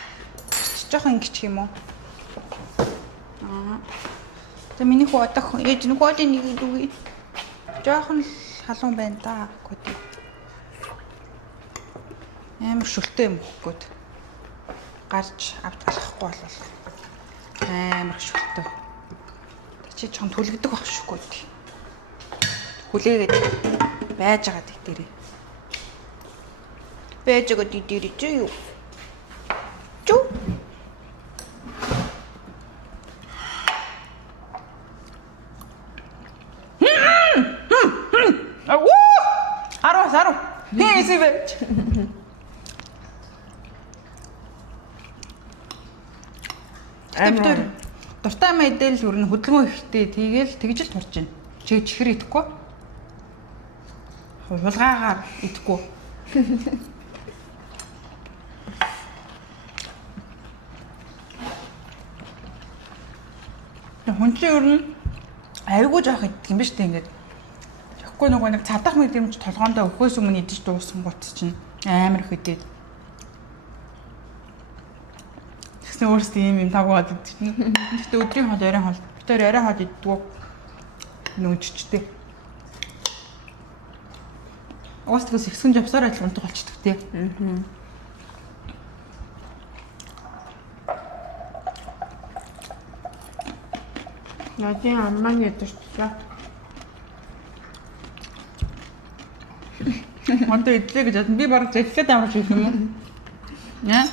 Жохон ингэчих юм уу? За миний хүү одоо ээж нэг кодыг нэг дүүгээ. Жохон халуун байна да код. Амар шөлтөө юм хөөд. Гарч авч алахгүй болвол амар шөлтөө. Чи чам түлгдэг байх шүүгүй. Хүлээгээд байж байгаа дээрээ. Байж байгаа дээрээ чи юу? Чу. Аруу. Хээсивэ. Амтэр дуртай мэдэл өрн хөдөлгөөн ихтэй тэгэл тэгж л турж байна. Чи чихэр идэхгүй. Хулгаагаар идэхгүй. Хүн чинь өрн айгүй жоох идэх юм ба штэ ингээд. Тэгэхгүй нөгөө нэг цадах мэдрэмж толгоондоо өхөөс өмнө идэж дууссан гут чинь амар их идэв. Өөрсдөө юм тагуу хаад идчихнэ. Гэхдээ өдрийн хоол, оройн хоол. Битээр оройн хоол иддэг. Нөөжчтэй. Уустгаас ихсэн жавсаар адил унтах болчихдог тий. Надын аммаа ядчихсан. Одоо идлээ гэж бодсон. Би бараг зэвлээд амарч ирэх юм уу? Яа?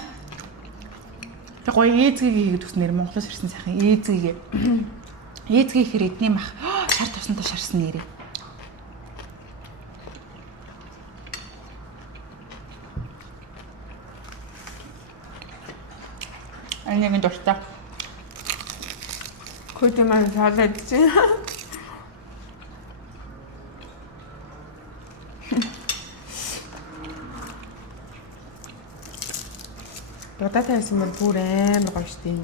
Гоё ээзгийг хийгээд өгснээр Монголоос ирсэн сайхан ээзгийг. Ээзгийг хэр эдний мах шар туснаа шарсан нэрээ. Ангийн дуртай. Көдөө маань салаад чинь. Бодотой байсан мөр бүр амар гоё штий.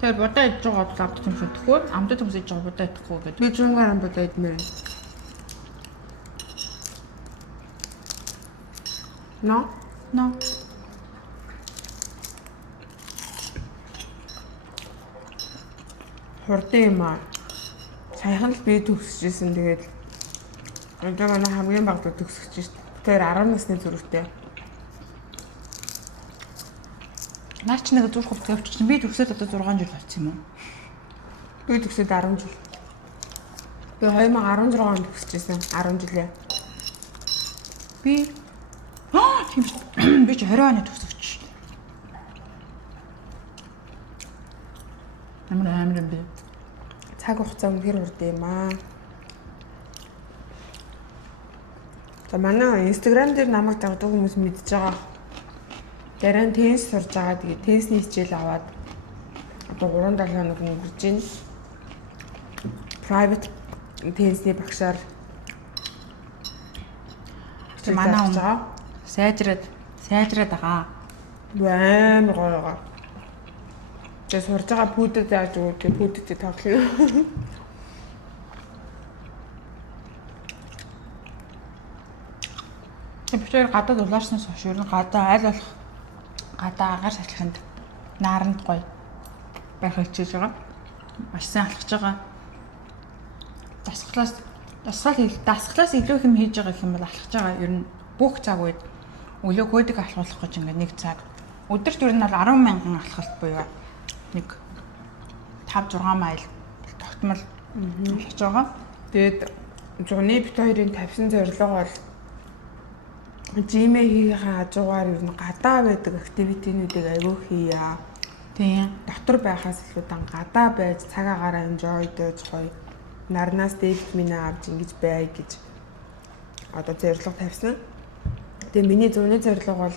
Тэр бодоо идж байгаа бол амт юм шүтгэхгүй. Амт хүмүүс идж байгаа бодоо идэхгүй гэдэг. Би жунгаар ам бодоо идмээр. No. Хурдан юм аа. Саяхан л би төгсөжсэн тэгээд одоо манай хамгийн багд төгсөж шít. Тэр 10 насны зүрхтэй. Наач нэг зүрх хувцас явчихсан. Би төгсөөд одоо 6 жил болсон юм уу? Би төгсөөд 10 жил. Би 2016 онд төгсөжсэн. 10 жилээ. Би тийм би ч 20 оны төгсөвч шít. Амар юм би. Цаг хугацаа үнэхээр хурдан юм аа. За манай Instagram дээр намайг дагдаг хүмүүс мэдж байгаа. Дараа нь теннис сурж байгаа. Тэгээд теннисний хичээл аваад одоо 3-7 хоног өнгөрч байна. Private теннисний багшаар манай хүн сайжраад байгаа. Амар гоё байгаа. Тэгээд сурж байгаа пүүдэд зааж өгөө. Тэгээд пүүдэд тоглоё. Битээр гадаад улаарснаас хойш ер нь гадаа аль болох гадаа агаар шатлаханд нааранд гоё байх хичээж байгаа. Маш сайн алхаж байгаа. Дасгалаас илүү хэм хийж байгаа юм бол алхаж байгаа. Ер нь бүх цаг үед өглөө кодыг алхуулах гэж ингээд нэг цаг. Өдөрт ер нь бол 10,000 алхалт буюу нэг 5-6 майл тогтмол алхаж байгаа. Тэгээд зуны бит хоёрын тавьсан зорилго бол жимээ хийхээ хажуугаар ер нь гадаа байдаг активитинуудыг аягүй хийя. Тийм. Дотор байхаас илүү гадаа байж цаг агаараа enjoy дэж гоё. Нарнаас D-витамин авч ингэж бай гэж одоо зорилго тавьсан. Тэгээ миний зуны зорилго бол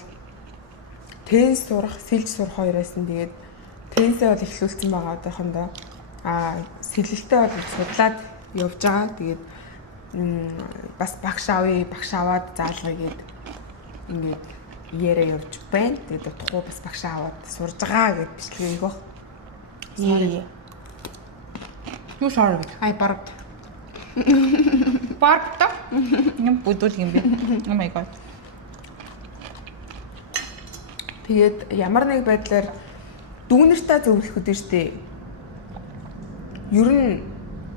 теннис сурах, сэлж сурах хоёроос нь тэгээд теннисээ бол эхлүүлсэн байгаа одоохондоо. Сэлэлтээ бол судлаад явж байгаа. Тэгээд бас багш аваад заалгая гээд ингээд яриа явж байна. Тэгээд утгагүй бас багш аваад сурж байгаа гэд бичлэг их баг. Юу sorry. Ай бард. Барт. Юм будул юм би. Oh my god. Тэгээд ямар нэг байдлаар дүүнэртээ зөвлөх үдэн штэ. Ер нь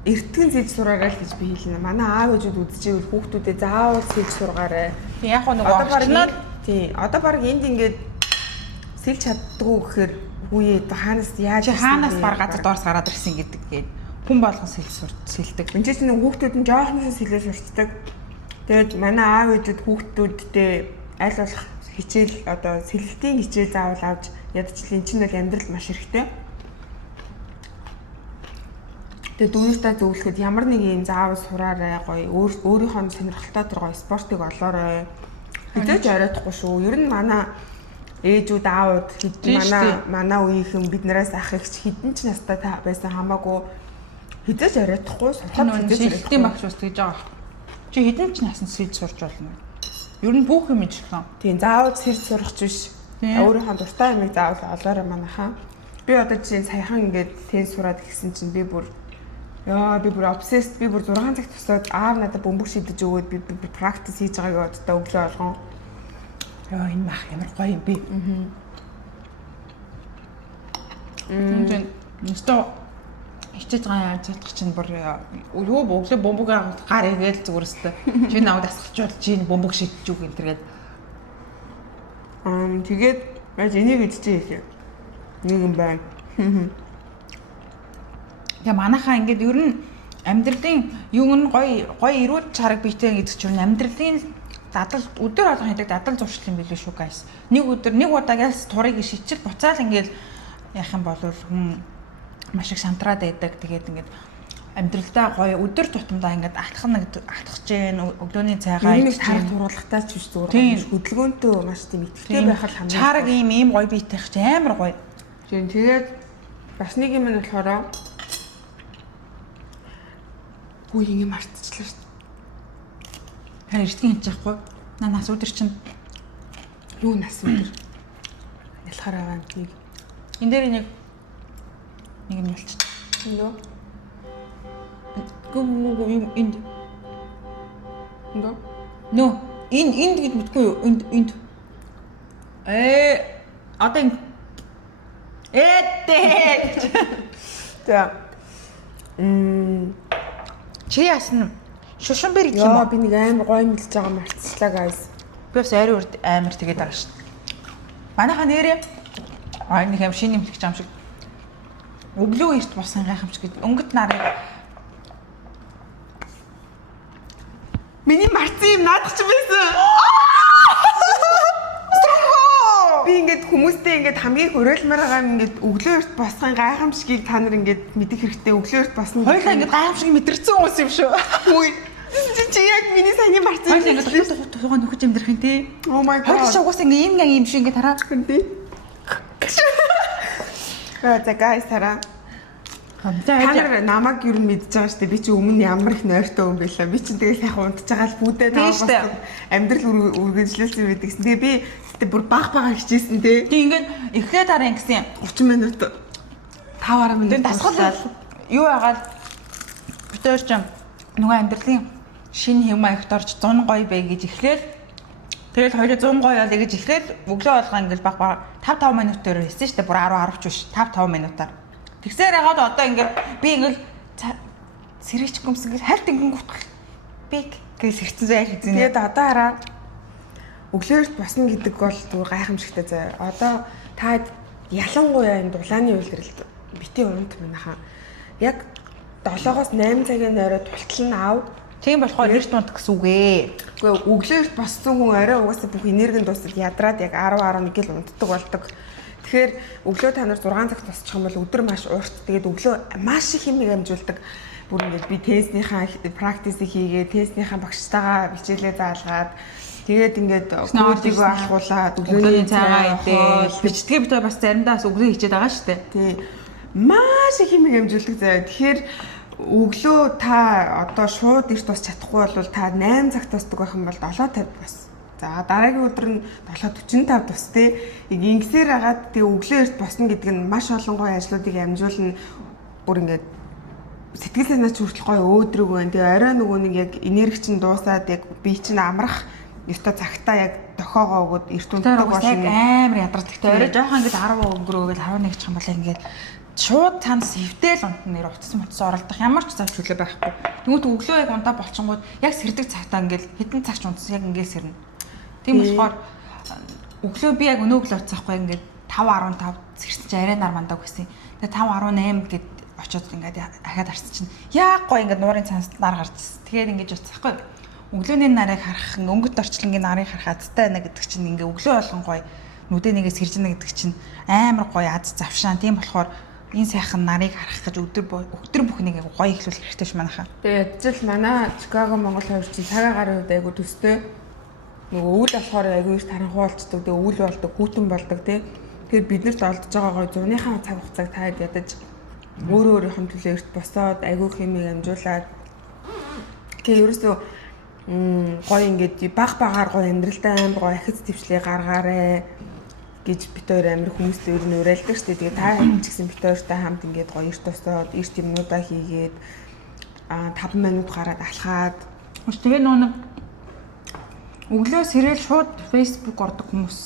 эртгэн сэлж сураарай л гэж би хэлнэ. Манай аав ээжүүд үзчихвэл хүүхдүүдэд заавал сэлж сургаарай. Яг нэг Одоо баг энд ингээд сэлж чаддгүй гэхээр хүүе хаанаас яаж хаанаас баг газар доорс гараад ирсэн гэдэг. Хүн болгон сэлдэг. Энд чинь хүүхдүүд нь жоохноос сэлж сурцдаг. Тэгээд манай аав ээжүүд хүүхдүүдтэй аль болох хичээл одоо сэлэлтийн хичээл заавал авч ядчлаа. Энд чинь бол амьдрал маш хэрэгтэй. Тэгээд дүүнэртээ зөвлөхөд ямар нэг юм заавал сураарай гоё өөрийнхөө сонирхолтой тэр гоё спортыг олоорой. Хизээч оройтхгүй шүү. Ер нь манай ээжүүд аауд манай үеийнхэн биднээс ах их хідэн ч настай байсан хамаагүй хизээч оройтхгүй сурахад сэлэлтийн багш бас тэгж байгаа. Чи хідэн ч насанд сэлж сурч болно. Ер нь бүх юм ижилхэн. Тийм заавал сэлж сурах ч биш. Өөрийнхөө дуртай юмыг заавал олоорой манайхаа. Би одоо жишээ нь саяхан ингээд теннис сураад гисэн чинь би бүр obsessed би бүр 6 цаг тусаад аав надад бөмбөг шидэж өгөөд би практис хийж байгааг одоо өглөө болгон. Энэ мах ямар гоё юм бэ. Энд нэстэ хичээж байгаа чадах чинь бүр өглөө бөмбөг гар игээл зүгээрстэй. Чи навд асгалж бол чи бөмбөг шидэж үг энэ тэргээд. Тэгээд яаж энийг идчихээ хэлээ. Нэг юм байна. Тэгээ манайхаа ингээд ер нь амьдралын юу н гоё эрүүл чарга биетэй гэдэг чинь амьдралын дадал өдөр болгон хийдэг дадал зуршил юм билээ шүү guys. Нэг удаагаас турыг шичил буцаал ингээд яах юм бол хүн маш их сантраад байдаг. Тэгээд ингээд амьдралдаа гоё өдөр тутамдаа ингээд атгах жин өглөөний цайгаа иймийг тарах туруулахтаа ч биш зүгээр хөдөлгөөнтэй маш тийм итгэвтэй байх л хамгийн чарга ийм гоё биетэй ч амар гоё. Тэгээд бас нэг юм нь болохоор хүү ингэ мартчихлаа шүү дээ. Харин эртгийн хийж яахгүй. Нас өдөр чинь юу нас өдөр. Ялахаар байгаа нэг. Энд дээр нэг юм ялчих. Эндөө. Гүм энд. Эндөө. Нөө энд гэж мэдгүй юу? Энд. Одоо энд. За. Чи яасна? Шушунбэр гэх юм уу? Би нэг амар гоё мэлж байгаа мартчихлаа guys. Би бас ари урд амар тэгээд байгаа шүү дээ. Манайхаа нэрээ нэг юм шинэ нэмлэгч юм шиг өглөө эрт босон гайхамч гэдэг өнгөт нарыг миний мартсан юм наадах ч байсан. Би ингээд хүмүүстэй ингээд хамгийн хөрөөлмөр байгаа юм ингээд өглөө эрт босгын гайхамшигыг та нар ингээд мэдэх хэрэгтэй өглөө эрт босно. Хоёулаа ингээд гайхамшиг мэдэрсэн хүмүүс юм шүү. Үгүй. Чи яг миний сайн марцсан. Хоёулаа ингээд тухайн нөхөж амьдрах юм тий. Oh my god. Хоёулаа шугаас ингээд юм шиг ингээд хараад тий. За guys тараа. Та нар намайг юу мэдж байгаа шүү дээ. Би чи өмнө ямар их нойртой юм бэлээ. Би чи тэгэл сайхан унтж байгаа л бүдээ наваа амьдрал үргэлжлүүлсэн байдаг гэсэн. Тэгээ би бүр баг хичээсэн тий. Тий ингээд эхлээд дараа ингэсэн 30 минут 5 минут дасгал юу яагаад битээр ч нөгөө амьдралын шинэ хэм маягт орж 100 гоё бай гэж эхлээл тэгэл 200 гоё яа гэж эхлээл өглөө болгоо ингээд баг 5 минутаар хийсэн шүү дээ. Бүр 10 ч биш 5 минутаар. Тэгсээр яагаад одоо ингээд би ингээд сэрэж гүмс ингээд хальт ингээд гутах би гэж хэрцэн зай хийсэн. Тэгээд одоо хараа өглөөрт босно гэдэг бол зүгээр гайхамшигтай заяа. Одоо та ялангуяа энэ дулааны үйлрэлд бити унт манайхаа яг 7-8 цагийн орой тултал нь ав. Тийм болохоор эрт унт гэсэн үг ээ. Үгүй өглөөрт боссон хүн орой угаасаа бүх энерги дуусаад ядраад яг 10-11 гэл унтдаг болдог. Тэгэхээр өглөө та нар 6 цагт босчих юм бол өдөр маш урт. Тэгээд өглөө маш их хэмиг амжуулдаг. Бүр ингээд би тестийнхаа практисыг хийгээд тестийнхаа багштайгаа хичээлээ заалгаад тэгээд ингээд кодыг ахуулаад өглөөний цагаа идээд бичдгээ бид бас заримдаа бас өглөө хичээд байгаа шүү дээ. тий. Маш их хэмиг амжуулдаг заяа. Тэгэхээр өглөө та одоо шууд ирт бас чадахгүй бол та 8 цагт тусдаг байх юм бол 7:50 бас. За дараагийн өдөр нь 7:45 тус тий. Ингэсээр хагаад тэг өглөө эрт босно гэдэг нь маш олон гоё ажлуудыг амжуулна. Бүр ингээд сэтгэл санаач хүртэл гоё өөдрөг байна. Тэгээ орой нөгөө нэг яг энерги чинь дуусаад яг бие чинь амрах ёстой цагтаа яг дохоогоо өгөөд эрт унтдаг болно. Амар ядардаг. Тэгээ орой жоохон ингээд 10 өнгөрөөгөл 11 ч юм бол ингээд шууд цаанаас хөвтэл унтна нэр утас оролдох ямар ч завч хүлээ байхгүй. Тэгмээд өглөө яг унтаа болчингууд яг сэрдэг цагтаа ингээд хэдэн цагч унтсан яг ингээд сэрнэ. Тийм болохоор өглөө би яг өнөө өглөө уцсахгүй ингээд 5:15 сэрсэн чи арай нар мандаа гэсэн. Тэгээ 5:18 гэд очиод ингээд ахаад харсан чинь яг гоё ингээд нуурын цанаас нар гарч. Тэгээд ингээд уцсахгүй. Өглөөний нарыг харах, өнгөт орчлонгийн нарыг харах азтай байна гэдэг чинь ингээд өглөө болгон гоё нүдэ нэгээс сэрж байна гэдэг чинь амар гоё аз завшаан. Тийм болохоор энэ сайхан нарыг харах гэж өдөр бүхнийг гоё ихлүүлэх хэрэгтэй ш манайхаа. Тэгээд ядчил манай Чикаго Монгол хоёр чинь цагаа гарын үед айгу төстэй. Нөгөө өвөл болохоор айгу их таранхуу болцдог. Тэгээ өвөл болдог, хүүтэн болдог тий. Тэгэхээр биднэрт олдож байгаа гоё зуныхаа цаг хугацааг таад ядаж өөрөө өөрийнх нь төлөө эрт босоод айгу хэмиг амжуулаад тэгээ ерөөсөө гоё ингээд баг-багаар гоё амьдралтай амар гоё ахиц твчлээ гаргаарэ гэж бит хоёр амир хүмүүстэй ер нь уриалдаг шүү дээ. Тэгээ та ч гэсэн бит хоёртай хамт ингээд гоё эрт босоод эрт юмнуудаа хийгээд 5 минут гараад алхаад тэгээ нэг өглөө сэрэл шууд Facebook ордог хүмүүс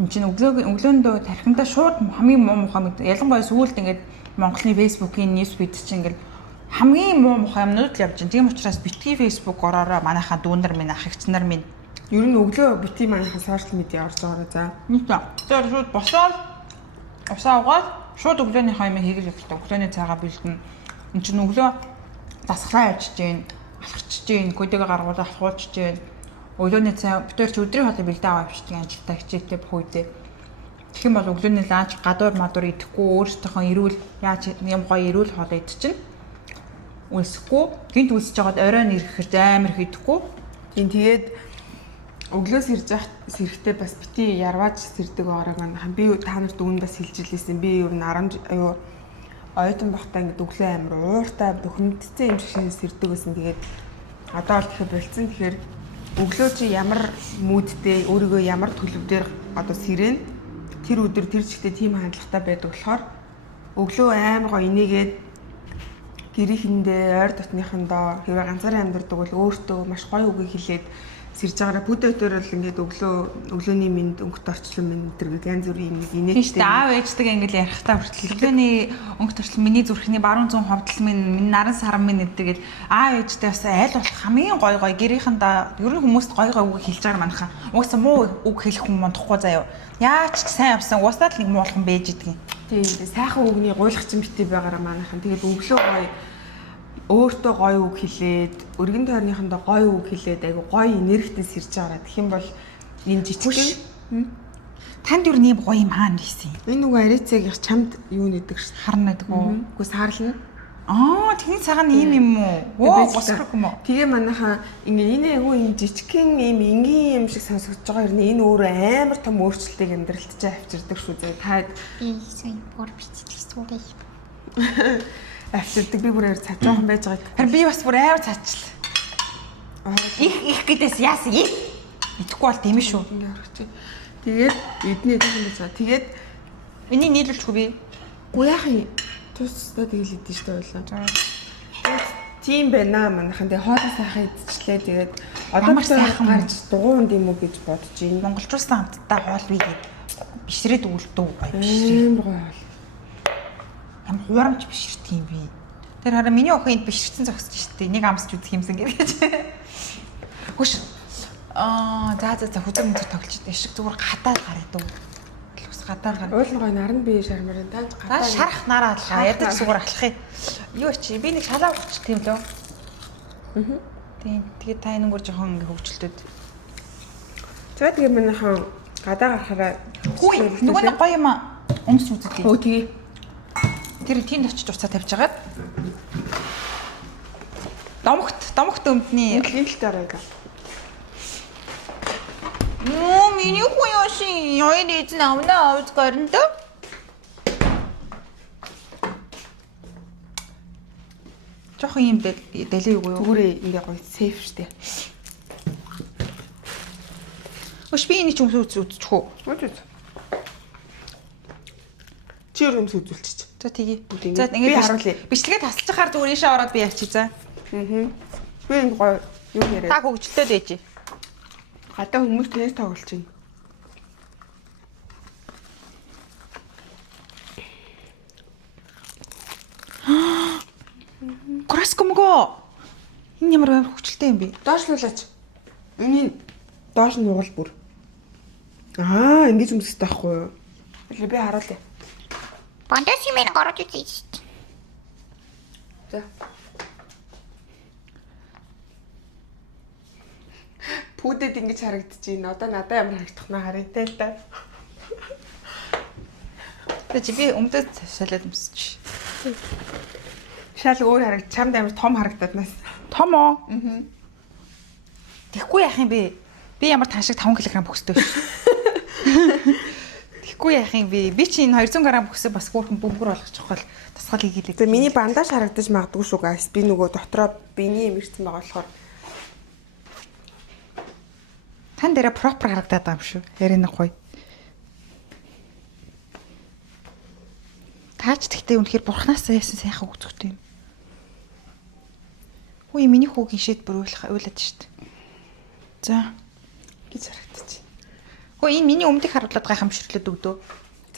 энэ чинь өглөөндөө тархиндаа шууд хамгийн муу мухай мэд ялангуяа сүүлд ингээд Монголын Facebook-ийн ньюс фид чинь ингээд хамгийн муу мухай юмнууд л явж байна. Тийм учраас битгий Facebook ороороо манайхаа дүүнэр минь ах эгч нар минь ер нь өглөө бити манайхаа сошиал медиа орж байгаараа за. Тэр шууд босоод усаа угаад шууд өглөөний хаймыг хийгээл явдаг. Өглөөний цагаа бэлдэн. Энд чинь өглөө дасглаа явж гин, алхаж гин, көдөг гаргуул алхуулж гин. Өглөөний цай битэр чи өдрийн хоолыг бэлдээ аваа явчихдаг ажилтаа хичээлтэй бүх үедээ. Тэгэх юм бол өглөөний ланч гадуур мадуур идэхгүй өөрсдийнхөө эрүүл яаж юм гоё эрүүл хоол идчихнэ. Үлсэхгүй гинт үлсэж байгаад оройн ирэхэд амар хийдэхгүй. Тийм тэгээд өглөөс ирж явах сэрэхтэй бас бити ярваач сэрдэг орой маань би та нарт өмнө бас хэлж илээсэн. Би ер нь 10 оюутан багтаа ингээд өглөө амар ууртай бөхөмдцэн юм шиг сэрдэг байсан. Тэгээд одоо л тэгэхээр болцсон. Тэгэхээр өглөө чи ямар мүүдтэй өөрийгөө ямар төлөвдөр одоо сэрэн тэр өдөр тэр чигтээ тийм хандлагатай байдаг болохоор өглөө амар гоё инээгээд гэрийнхэндээ ойр дотныхондоо хэрвээ ганцаараа амьдардаг бол өөртөө маш гоё үгийг хэлээд сэрж байгаараа бүдэ өдөр бол ингээд өглөөний минь өнгөт орчлон минь гэдэг янз бүрийн нэг инээдтэй. Аав ээжтэйгээ ингээд ярихтаа хүртэл өглөөний өнгөт орчлон миний зүрхний баруун зүүн ховдол минь наран саран минь гэдэгэл аав ээжтэй бас аль болох хамгийн гоё гэрийнхэндээ ер нь хүмүүст гоё үг хэлж байгаа манайхаа. Угаасаа муу үг хэлэх хүн мондохгүй заяа. Яаж ч сайн явсан уусаад л нэг муу болох юм байж идэгин. Тийм сайхан үгний гуйлах чинь битээ байгаараа манайхан. Тэгээд өглөө гоё өөртөө гоё үг хэлээд өргөн тойрныхондоо гоё үг хэлээд айгу гоё энергитэй сэрж байгаараа тэгэх юм бол энэ жижигхэн танд юу нэм гоё юм хаана хийсэн. Энэ нөгөө арицаг их чамд юу нэдэг ш харна гэдэг үү? Үгүй саарлна. Тэний цагаан ийм юм уу? Босрох юм уу? Тэгээ манайхаа ингээ энэ айгу энэ жижигхэн ийм энгийн юм шиг сонсогдож байгаа юм. Энэ өөрөө амар том өөрчлөлтийг амьдралд ч авчирдаг шүү дээ. Та би сайн бүр бичдэг сүрэй. авчирдаг би бүр цааш жоохон байж байгаа. Харин би бас бүр амар цаачлаа. Их гэдээс яасан юм? Идэхгүй бол тийм шүү. Ингээ орчих. Тэгээд эдний эдэн байж байгаа. Тэгээд энийг нийлүүлчихгүй би. Гү яах юм? Тусдаа тэгэл идэв штэ байлаа. Тийм байна манайхан. Тэгээ хоолой сайхан идчихлээ. Тэгээд одоо ямар сайхан гарч дугуунд юм уу гэж бодож байна. Монголчуудсан хамтдаа хоол бигээд бишрээд үлдүү гоё бишрээ. Амар гоё хоол. Ямар хуурамч биширдэг юм би. Тэр хараа миний охин энд биширсэн зогсож штэ. Нэг амсч үзэх юмсан гэж. Хөш. За хүзэг мөдөр тоглож дээ. Шиг зүгээр гадаад гараад дөө. Ус гадаад гараад. Уйлгой наран би шармаар та гадаад шарах нараа алхаа. Ядаж зүгээр алхах юм. Юу чи би нэг шалаа авчих тийм лөө. Тийм. Тэгээд та энэгээр жоохон ингээ хөвгчлөлтөд. За тэгээ манайхан гадаа гарахаараа хүй нөгөө нэг гоё юм Өмс үзэдээ. Өө тэгээ. Тэр тэнд очиж уцаа тавьж агаад. Домогт өмдний. Энд л дарааг. Миний хуяши яйд эзэн авна авч гарна да. Жохон юм дэлээ юу юу? Түгүрээ ингээ гоё сейф штэ. Өш би энэ ч өмс үзчих үү? Үгүй. Чи өөр юмс үзүүлчих. За тгий. За ингээд харуулъя. бичлэгээ тасалчихаар зүгээр ийшээ ороод би явчих за. Аа. Би энэ гоё юу яриа. Та хөгжөлтөө дээж. Гадаа хүмүүс теннис тоглож байна. Краскомго. Энэ ямар амар хөгжөлтэй юм бэ? Доошлуулаач. Энийг доош нь нугал бүр. Аа, ингэж өмсөж таахгүй юу? Би харуулъя. Бандас юм гараад үзье. За. Пүүдэд ингэж харагдчихээн. Одоо надад ямар харагдах нь харъяатай л да. Тэг би өмдөд солиод өмсөж. Шал өөр харагд. Чамд амар том харагдаад нас. Том оо. Аа. Тэхгүй яах юм бэ? Би ямар тань шиг 5 кг бөхсдөө ш. Тэхгүй яах юм бэ? Би чи энэ 200 г бөхсөө бас хөөрхөн бөмбөр болгочих бол тасгал хийгээлээ. За миний бандаж харагдаж магадгүй шүү гайс. Би нөгөө дотроо биений юм ирсэн байгаа болохоор тань дээрээ пропер харагдаад байгаа юм шүү. Ярина гоё. Таач тэгтээ үнэхээр бурхнаас яасан сайхан үзэхтэй юм. Хөөе миний хүүгийн шийд бүр уйлаад штт. За гэж харагдчих. Хөөе энэ миний өмнөдийг харуулад гайхамширлээд өгдөө.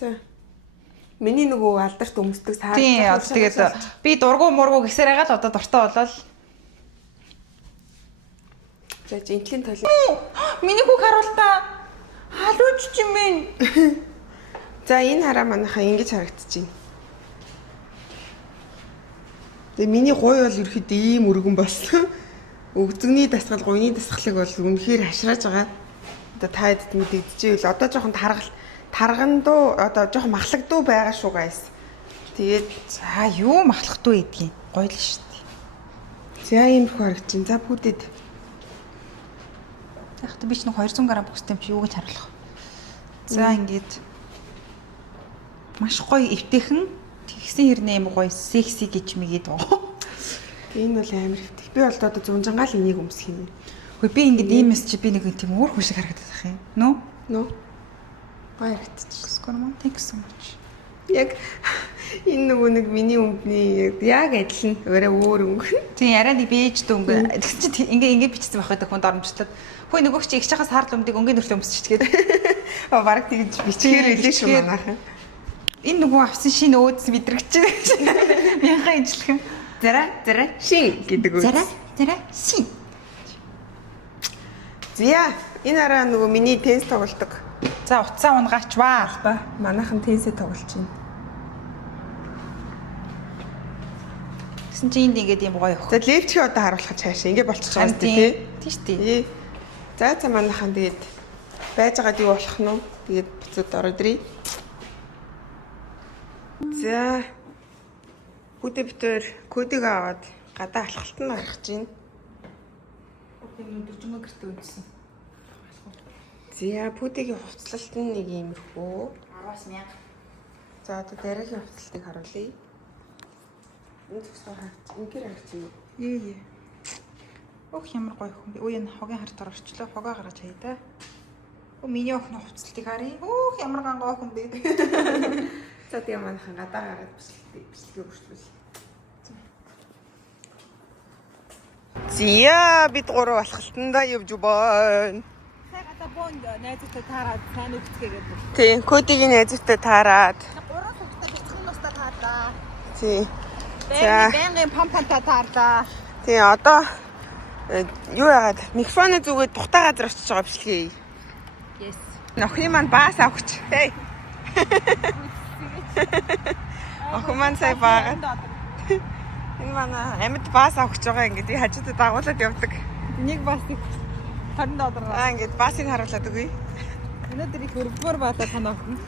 За. Миний нөгөө алдарт өмсдөг саар. Тийм тэгээд би дургу мургу гэсээр байгаа л одоо дуртай болол. За жинтлийн тойл. Миний хүүг харуултаа. Халууч юм бэ? За энэ хараа манайхаа ингэж харагдчих. Тэгээ миний гуй бол ерөөхдөө ийм өргөн болсон. Өгзөгний дасгал, гуйны дасгалыг бол үнэхээр хашрааж байгаа. Одоо та хэд мэдэгдэжээ л одоо жоохон таргандуу одоо жоохон махлагдуу байгаа шүү гайс. Тэгээд За юу махлахдуу идгийг гоё л шүү дээ. за ийм их харагдчих. За бүдэд. Яг та би ч нэг 200 г бөхстэй юм чи юу гэж харуулах. За ингээд маш гоё эвтэйхэн тэгсэн хэрнээ юм гоё секси гэж мэгээд байгаа. Энэ бол амар хэвтэх. Би бол одоо зунжангаал энийг өмсөх юм. Хөөе би ингээд иймээс чи би нэг тийм өөр хүн шиг харагдаад байх юм. Нөө? Нөө. Гоё харагдчих. Скормон thanks so much. Яг энэ нөгөө нэг миний өмдний яг адилхан өөрөө өөр өнгө. Тийм арай нэг бэж дөнгө. Тэгсэн чи ингээ бичсэн байх байдаг хүн доромжлоод. Хөөе нөгөөч чи их чахаас хард өмдийг өнгийн нөрлөө өмсчих гээд. Бараг тэгж бичгээр үлээ шүү манайхан. Энэ нөгөө авсан шинэ өөдс мэдрэгч. Мяхан ижлэх юм. Зара шин гэдэг үг. Зара шин. Зя энэ араа нөгөө миний теннис тоглолдог. За утсаа унгаач ба. Ба манайхан теннисээ тоглож байна. Гэсэн чи энд ингээд юм гоё явах. За левчи одоо харуулах цаашаа ингэ болчих жоос тий. Тийм шүү дээ. За манайхан тэгээд байж байгаад юу болох нь вэ? Тэгээд буцаад ороод ирээ. За бүдэ битээр кодыг аваад гадаа алхалт нь гарах чинь. Тийм өдөржингөө гэртээ үнсэн. За бүдэгийн хувцлалт нь нэг иймэрхүү. 10-1000. За одоо дараагийн хувцлалтыг харуулъя. Энэ зөвхөн хаагч, ингээр хаагч юм. Ээ. Ох ямар гоё хүн бэ. Өө энэ хогийн харт орчлоо. Хогоо гаргаж хаяа та. Өө миний охины хувцлалтыг харъя. Ох ямар гангай хүн бэ. За тэгээ манайхан гадаа гараад бичлэгийг өргөжлүүлье. Зя бид гурав алхалтандаа явж байна. Хайгата бонд найзтай таараад сайн үгцгээгээд. Тийм, кодигийн найзтай таарад. Гурав хүүхдээ бэлтгэн устдаа таарлаа. Тийм. За. Бэнгийн помпонта таарлаа. Тийм, одоо юу яагаад микрофоны зүгээд тухтай газар очиж байгаа бичлэгээ. Yes. Охин маань баас авахч. Хей. Охин маань сая баагаад. Энэ манай амьд баас авахч байгаа ингээд хажуудад дагуулад явдаг. Нэг бас 20 доллар. Ингээд баасыг харуулад үгүй. Өнөөдөр их өргөмөр баалаа танаа охин.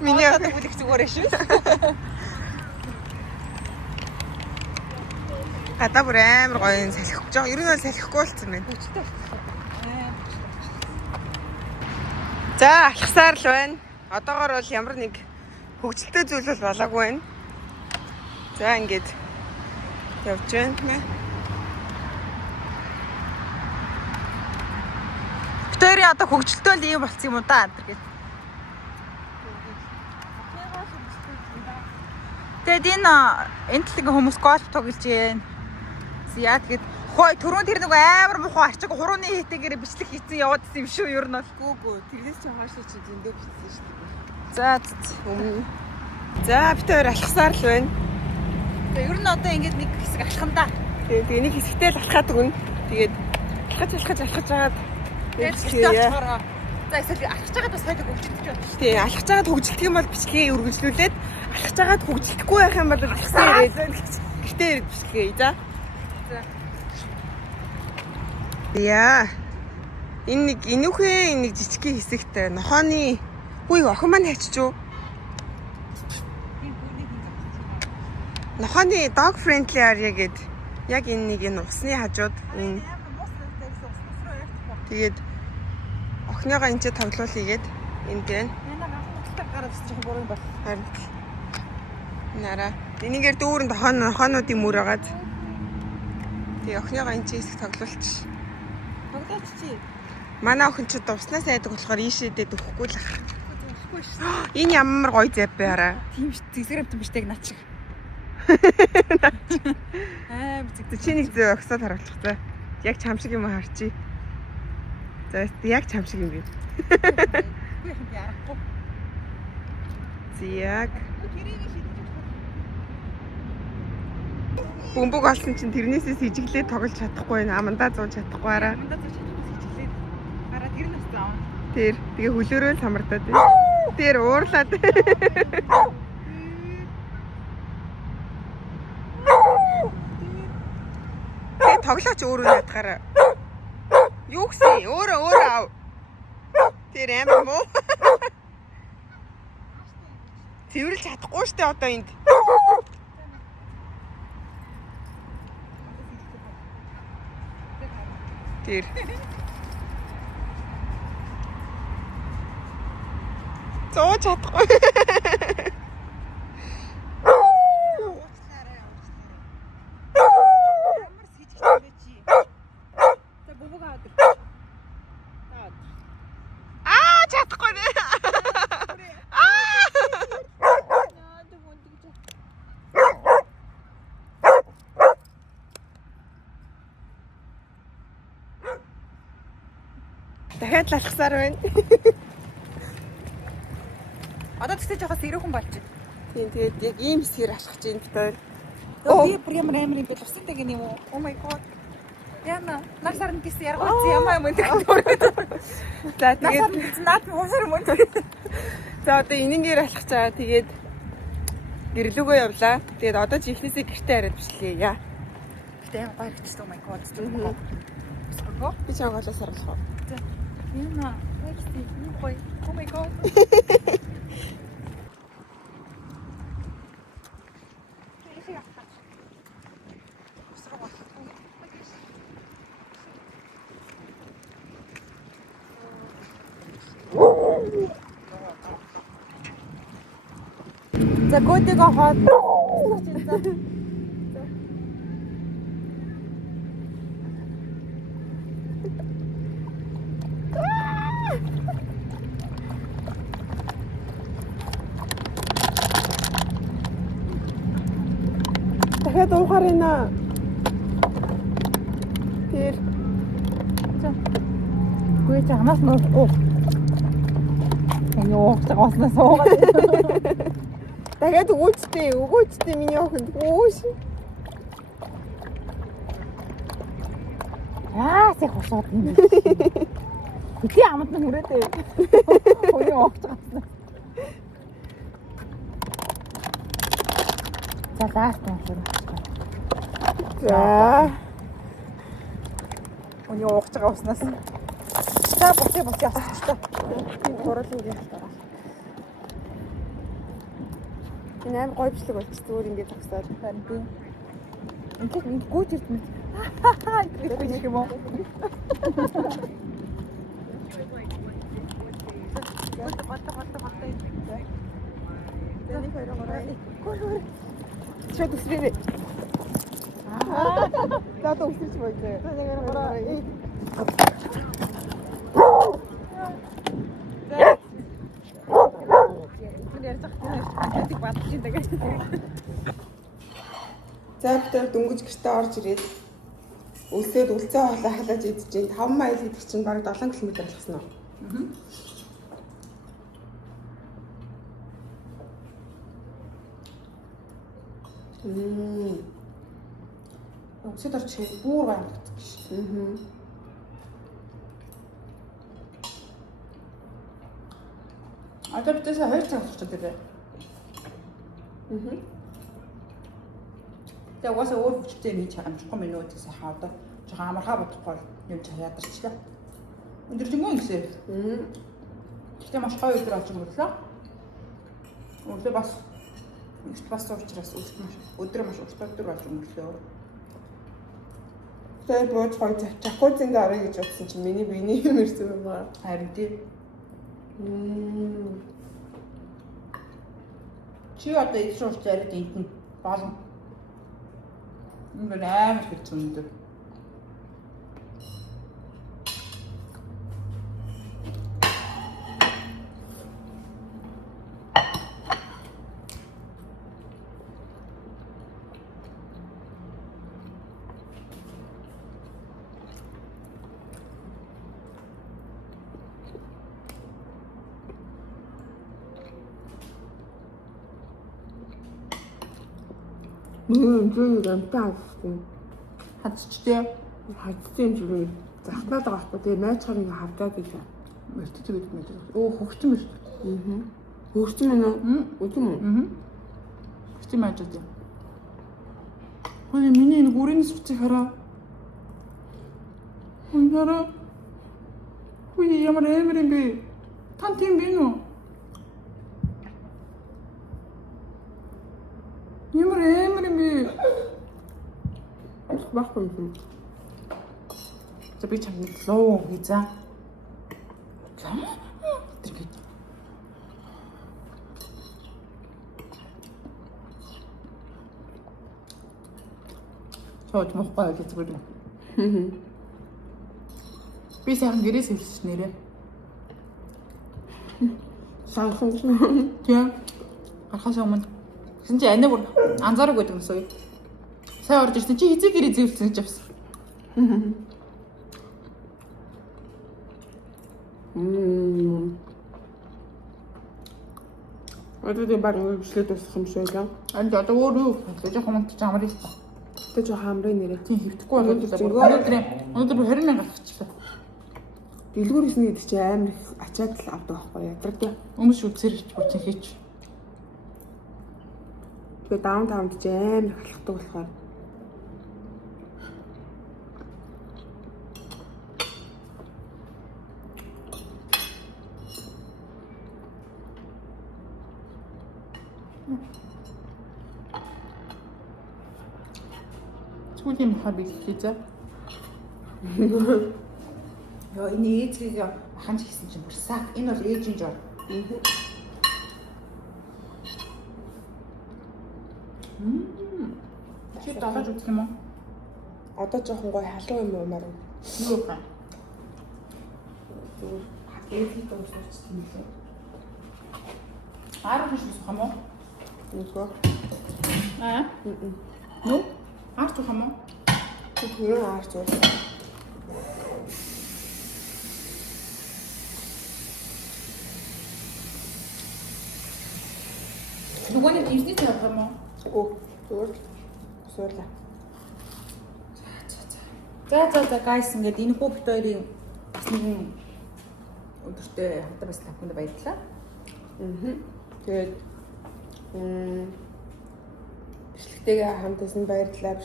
Миний одоо бүлэг зүгээр шүү. гадаа бүр амар гоё юм салхих гэж байгаа. Ер нь бол салхихгүй болсон байна. За алхасаар л байна. Одоогоор бол ямар нэг хөгжилтэй зүйл бол болоогүй байна. За ингээд явж байна. Битүүри одоо хөгжилтэй л ийм болсон юм уу да энэ гэж. Тэгэд энэ талын хүмүүс гольф тоглож байна. Яа тэгэд хой түрүүн тэр нэг амар муухай арчиг хурууны хийтэйгээр бичлэг хийсэн яваад исэн юм шүү ер нь бол. Гүү тэрнээс ч хаашаа чи зөндөө бичсэн шүү дээ. За өмнө. За битүүр алхасаар л байна. ер нь одоо ингэж нэг хэсэг алхандаа. Тэгээ нэг хэсэгтэй л алхаад өгнө. Тэгээд алхаж жагаад очихороо. За эсвэл алхаж байгаад бас хайдаг хөгжилдөж байна. тий алхаж жагаад хөгжилдөх юм бол бичлэгээ үргэлжлүүлээд алхаж жагаад хөгжилдэхгүй байх юм бол алхасаар ирээд гэртээ ирээд бичлэгээ. За. Яа. Энэ нэг инүүхэн нэг жижигхэн хэсэгтэй нохооны хүй охин маань хайчиж. Нохооны dog friendly area гэд яг энэ нэг энэ усны хажууд энэ тэгээд охиныгоо энэ ч тоглоулъя гээд энд байна. Гараадчих буруу бол. Харин нара энийгээр дүүрэнд нохоонуудын мөр агаад тэгээ охиныгоо энэ ч хэсэг тоглоулчих. Тоглооч чи. Манай охин ч уснаас айдаг болохоор ийшээдээ дөхөхгүй л ах. Энэ ямар гоё зэв бэ хараа. Тийм ш зэсгэрэмт юм штэг наач. Бицэг чи нэг зөө өгсөд харуулах за. Яг чам шиг юм харчи. За яг чам шиг юм би. Үгүй юм ярахгүй. Зяг. Бөмбөг олсон чинь тэрнээсээ сэжиглээд тоглож чадахгүй байна. Амандаа зууж чадахгүй араа. Гараад тэр нь аваа. Тэр тэгээ хөлөөрөө л самардаад байна. Тэр уурлаад. Тэгээ тоглооч өөрөө ядахаараа. Юу гэсэн? Өөрөө ав. Тэр амар муу. Цэвэрлж чадахгүй штэ одоо энд. Тэр. Зооч чадахгүй. Чадахгүй нэ. Дахиад алхасаар байна. Одоо тэгтээ жоохон сэрүүхэн болж байна. Тийм тэгээд яг ийм хэсгээр алхаж ийн битээр. Би прям амар юм бил устай гэнэ юм уу? Oh my god. Яна, насарн гис яргууц ямаа юм гэдэг. За тэгээд насарн наад уусар юм уу? за одоо энэнгээр алхаж байгаа. Тэгээд гэрлүүгөө явлаа. Тэгээд одоо ч ихнээсээ гэртээ хараад бичлээ яа. Гэтэ амар гоё хэвчээ. Oh my god. Би ч ангаалаас харуулах уу? Яна, хэвчээ юу гоё. Oh my god. За гүдэг аваад. Дахиад уухаар байна. Тэр Гүй чи хамаас нуухгүй. Ёо, цааснаас уугаад. дахиад өгөөчтэй миний охин өөш. Сэх хосоод юм. Хитэ амт нь хүрээтэй. Ой оогч гацна. За лааст нь шүү. За. Ой оогч гацнаас. За буцаа авчихсан. Гурлын гэх таа. Энэ аим гоё бичлэг болчих зүгээр ингээд зогсоод. Харин тийм. Ингээд гүйж ирсэн. Гэх юм уу? Тэний хоёр гараа. Чод үсрээ. За одоо үсэрч байжээ. Тэний хоёр гараа. За битэр дөнгөж гэртээ орж ирээд өлсөд үлцээ хоолой халааж идэж чинь 5 майл гэдэг чинь бараг 7 км болгосон уу? Өсөд орчих бүр баярлагддаг шүү. Одоо битээс 2 цаг болчиход байна. Тэгээ угаасаа өөр хүчтэй хийж амжихгүй минут гэсэн хаа одоо жоохон амархаа бодохгүй юм чи ядарчлаа. Өндөржингөө ингэсээ. Гэхдээ маш гоё өдөр болж өнгөрлөө. Өдөр бас уучраас өдөр маш урт өдөр болж өнгөрлөө. Тэгээ бууж гоё чакузинг авъя гэж бодсон чинь миний биений юм ирсэн юм байна. Харин тийм. Чи одоо их шууд зарид энд нь болно. Ингээд амар хэцүү өндөр. Зүгээр амтаа авсан. Хацчтэй. Хацсан зүгээр захтаад байгаа байхгүй. Тэгээ найзхаар ингээ хавдаад ийлээ. Мөртөж гэдэг мэт. Оо хөгчөн биш. Хөрсөн мэн үү? Үгүй юм. Хөгчөн байж дээ. Хөөе миний энэ гүрийн сүцийг хараа. Хөөе. Хөөе ямар амар юм бэ? Тан тийм бэ нөө? Ямар амар юм бэ? Баггүй юм. За би чамд лоо хийзээ. Тэргээд. Чод мохгүй гэж зүгээр. Би сайхан гэрээс хэлсэн нэрээ. Санхан. Тийм. Гарахаас өмнө гэсэн чи анаа бүр анзаараагүй гэдэг юмсоо. Сайн орж ирсэн чи хизээ гэрээ зэвэлсэн гэж авсан. Одоо тийм баг бичлээд усах юм шиг лээ. Анд одоо өөр юу гэж хомч амар их. Тэ жоо хамрын нэрээ. Тийм хэвдэхгүй өнөөдөр 20,000 гаргачихлаа. Дэлгүүр хийсэн гэдэг чи амар их ачаад л авдаг байхгүй ядардаг. Өмс үдсэр хич бүтэн хийч. Тэгээ даунтаунд чи амар их алхдаг болохоор. Сүүлийн хабиг хийзээ. Яа энэ ээжийг аханч хийсэн чинь бүр сак. Энэ бол ээжийн жоо. Чи дааж үзэх юм уу? Одоо жоохон гоё халуун юм уумаар. Юу вэ? Ээжийг дуусах юм лээ. Арах шиг юм уу? Үгүй. Нү? Арах юм уу? Тэр арч уу. Нүгний дивний цаа юм уу? Үгүй. Зүгээр. Суурлаа. За guys ингээд энэ бүх хоёрын бас нэгэн өдөртөө хамтаа бас тавханд баярлалаа. Тэгээд бичлэгтэйгээ хамтасан баярлалаа.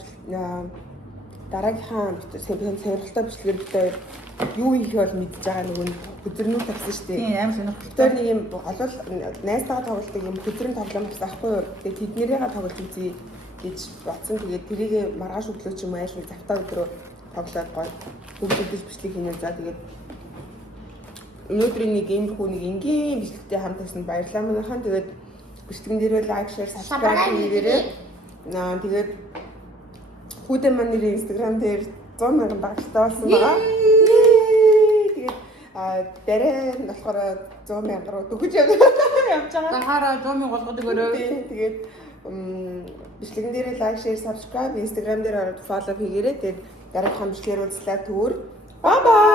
дараагийнхаа сонирхолтой бичлэгээр бид хоёр юу хийх бол мэдж байгаа нөгөө хөдөрнүүд тавьсан шүү дээ. Тийм амар сонирхолтой. Тэр нэг юм олвол найзтайгаа тоглолтыг юм хөдрөн тоглоом гэсэн аахгүй юу. Тэгээд тэднэрийгээ тоглолт үзье гэж бодсон. Тэгээд тэрийг маргааш өглөө ч юм уу аашгүй завтаа өдрөө тоглоод гоё бүгдээс бичлэг хийнэ. За тэгээд өнөөдрийн нэг иймэрхүү нэг энгийн бичлэгтэй хамт байсан баярлалаа манайхан. Тэгээд бичлэгэн дээр лайк, шеэр, сабскрайб хийгээрэй. Тэгээд хүүдээ маань нэр Instagram дээр 100,000 дагагчтай болсон байгаа. Тэгээд дараа нь болохоор 100,000 руу дөгөж явж байгаа. Дахаараа 100,000 голгодог өрөө. Тэгээд бичлэгэн дээр лайк, шеэр, сабскрайб, Instagram дээр ороод фоллоу хийгээрэй. Тэгээд дараагийнхаа бичлэгээр уулзлаа түр. Бай бай.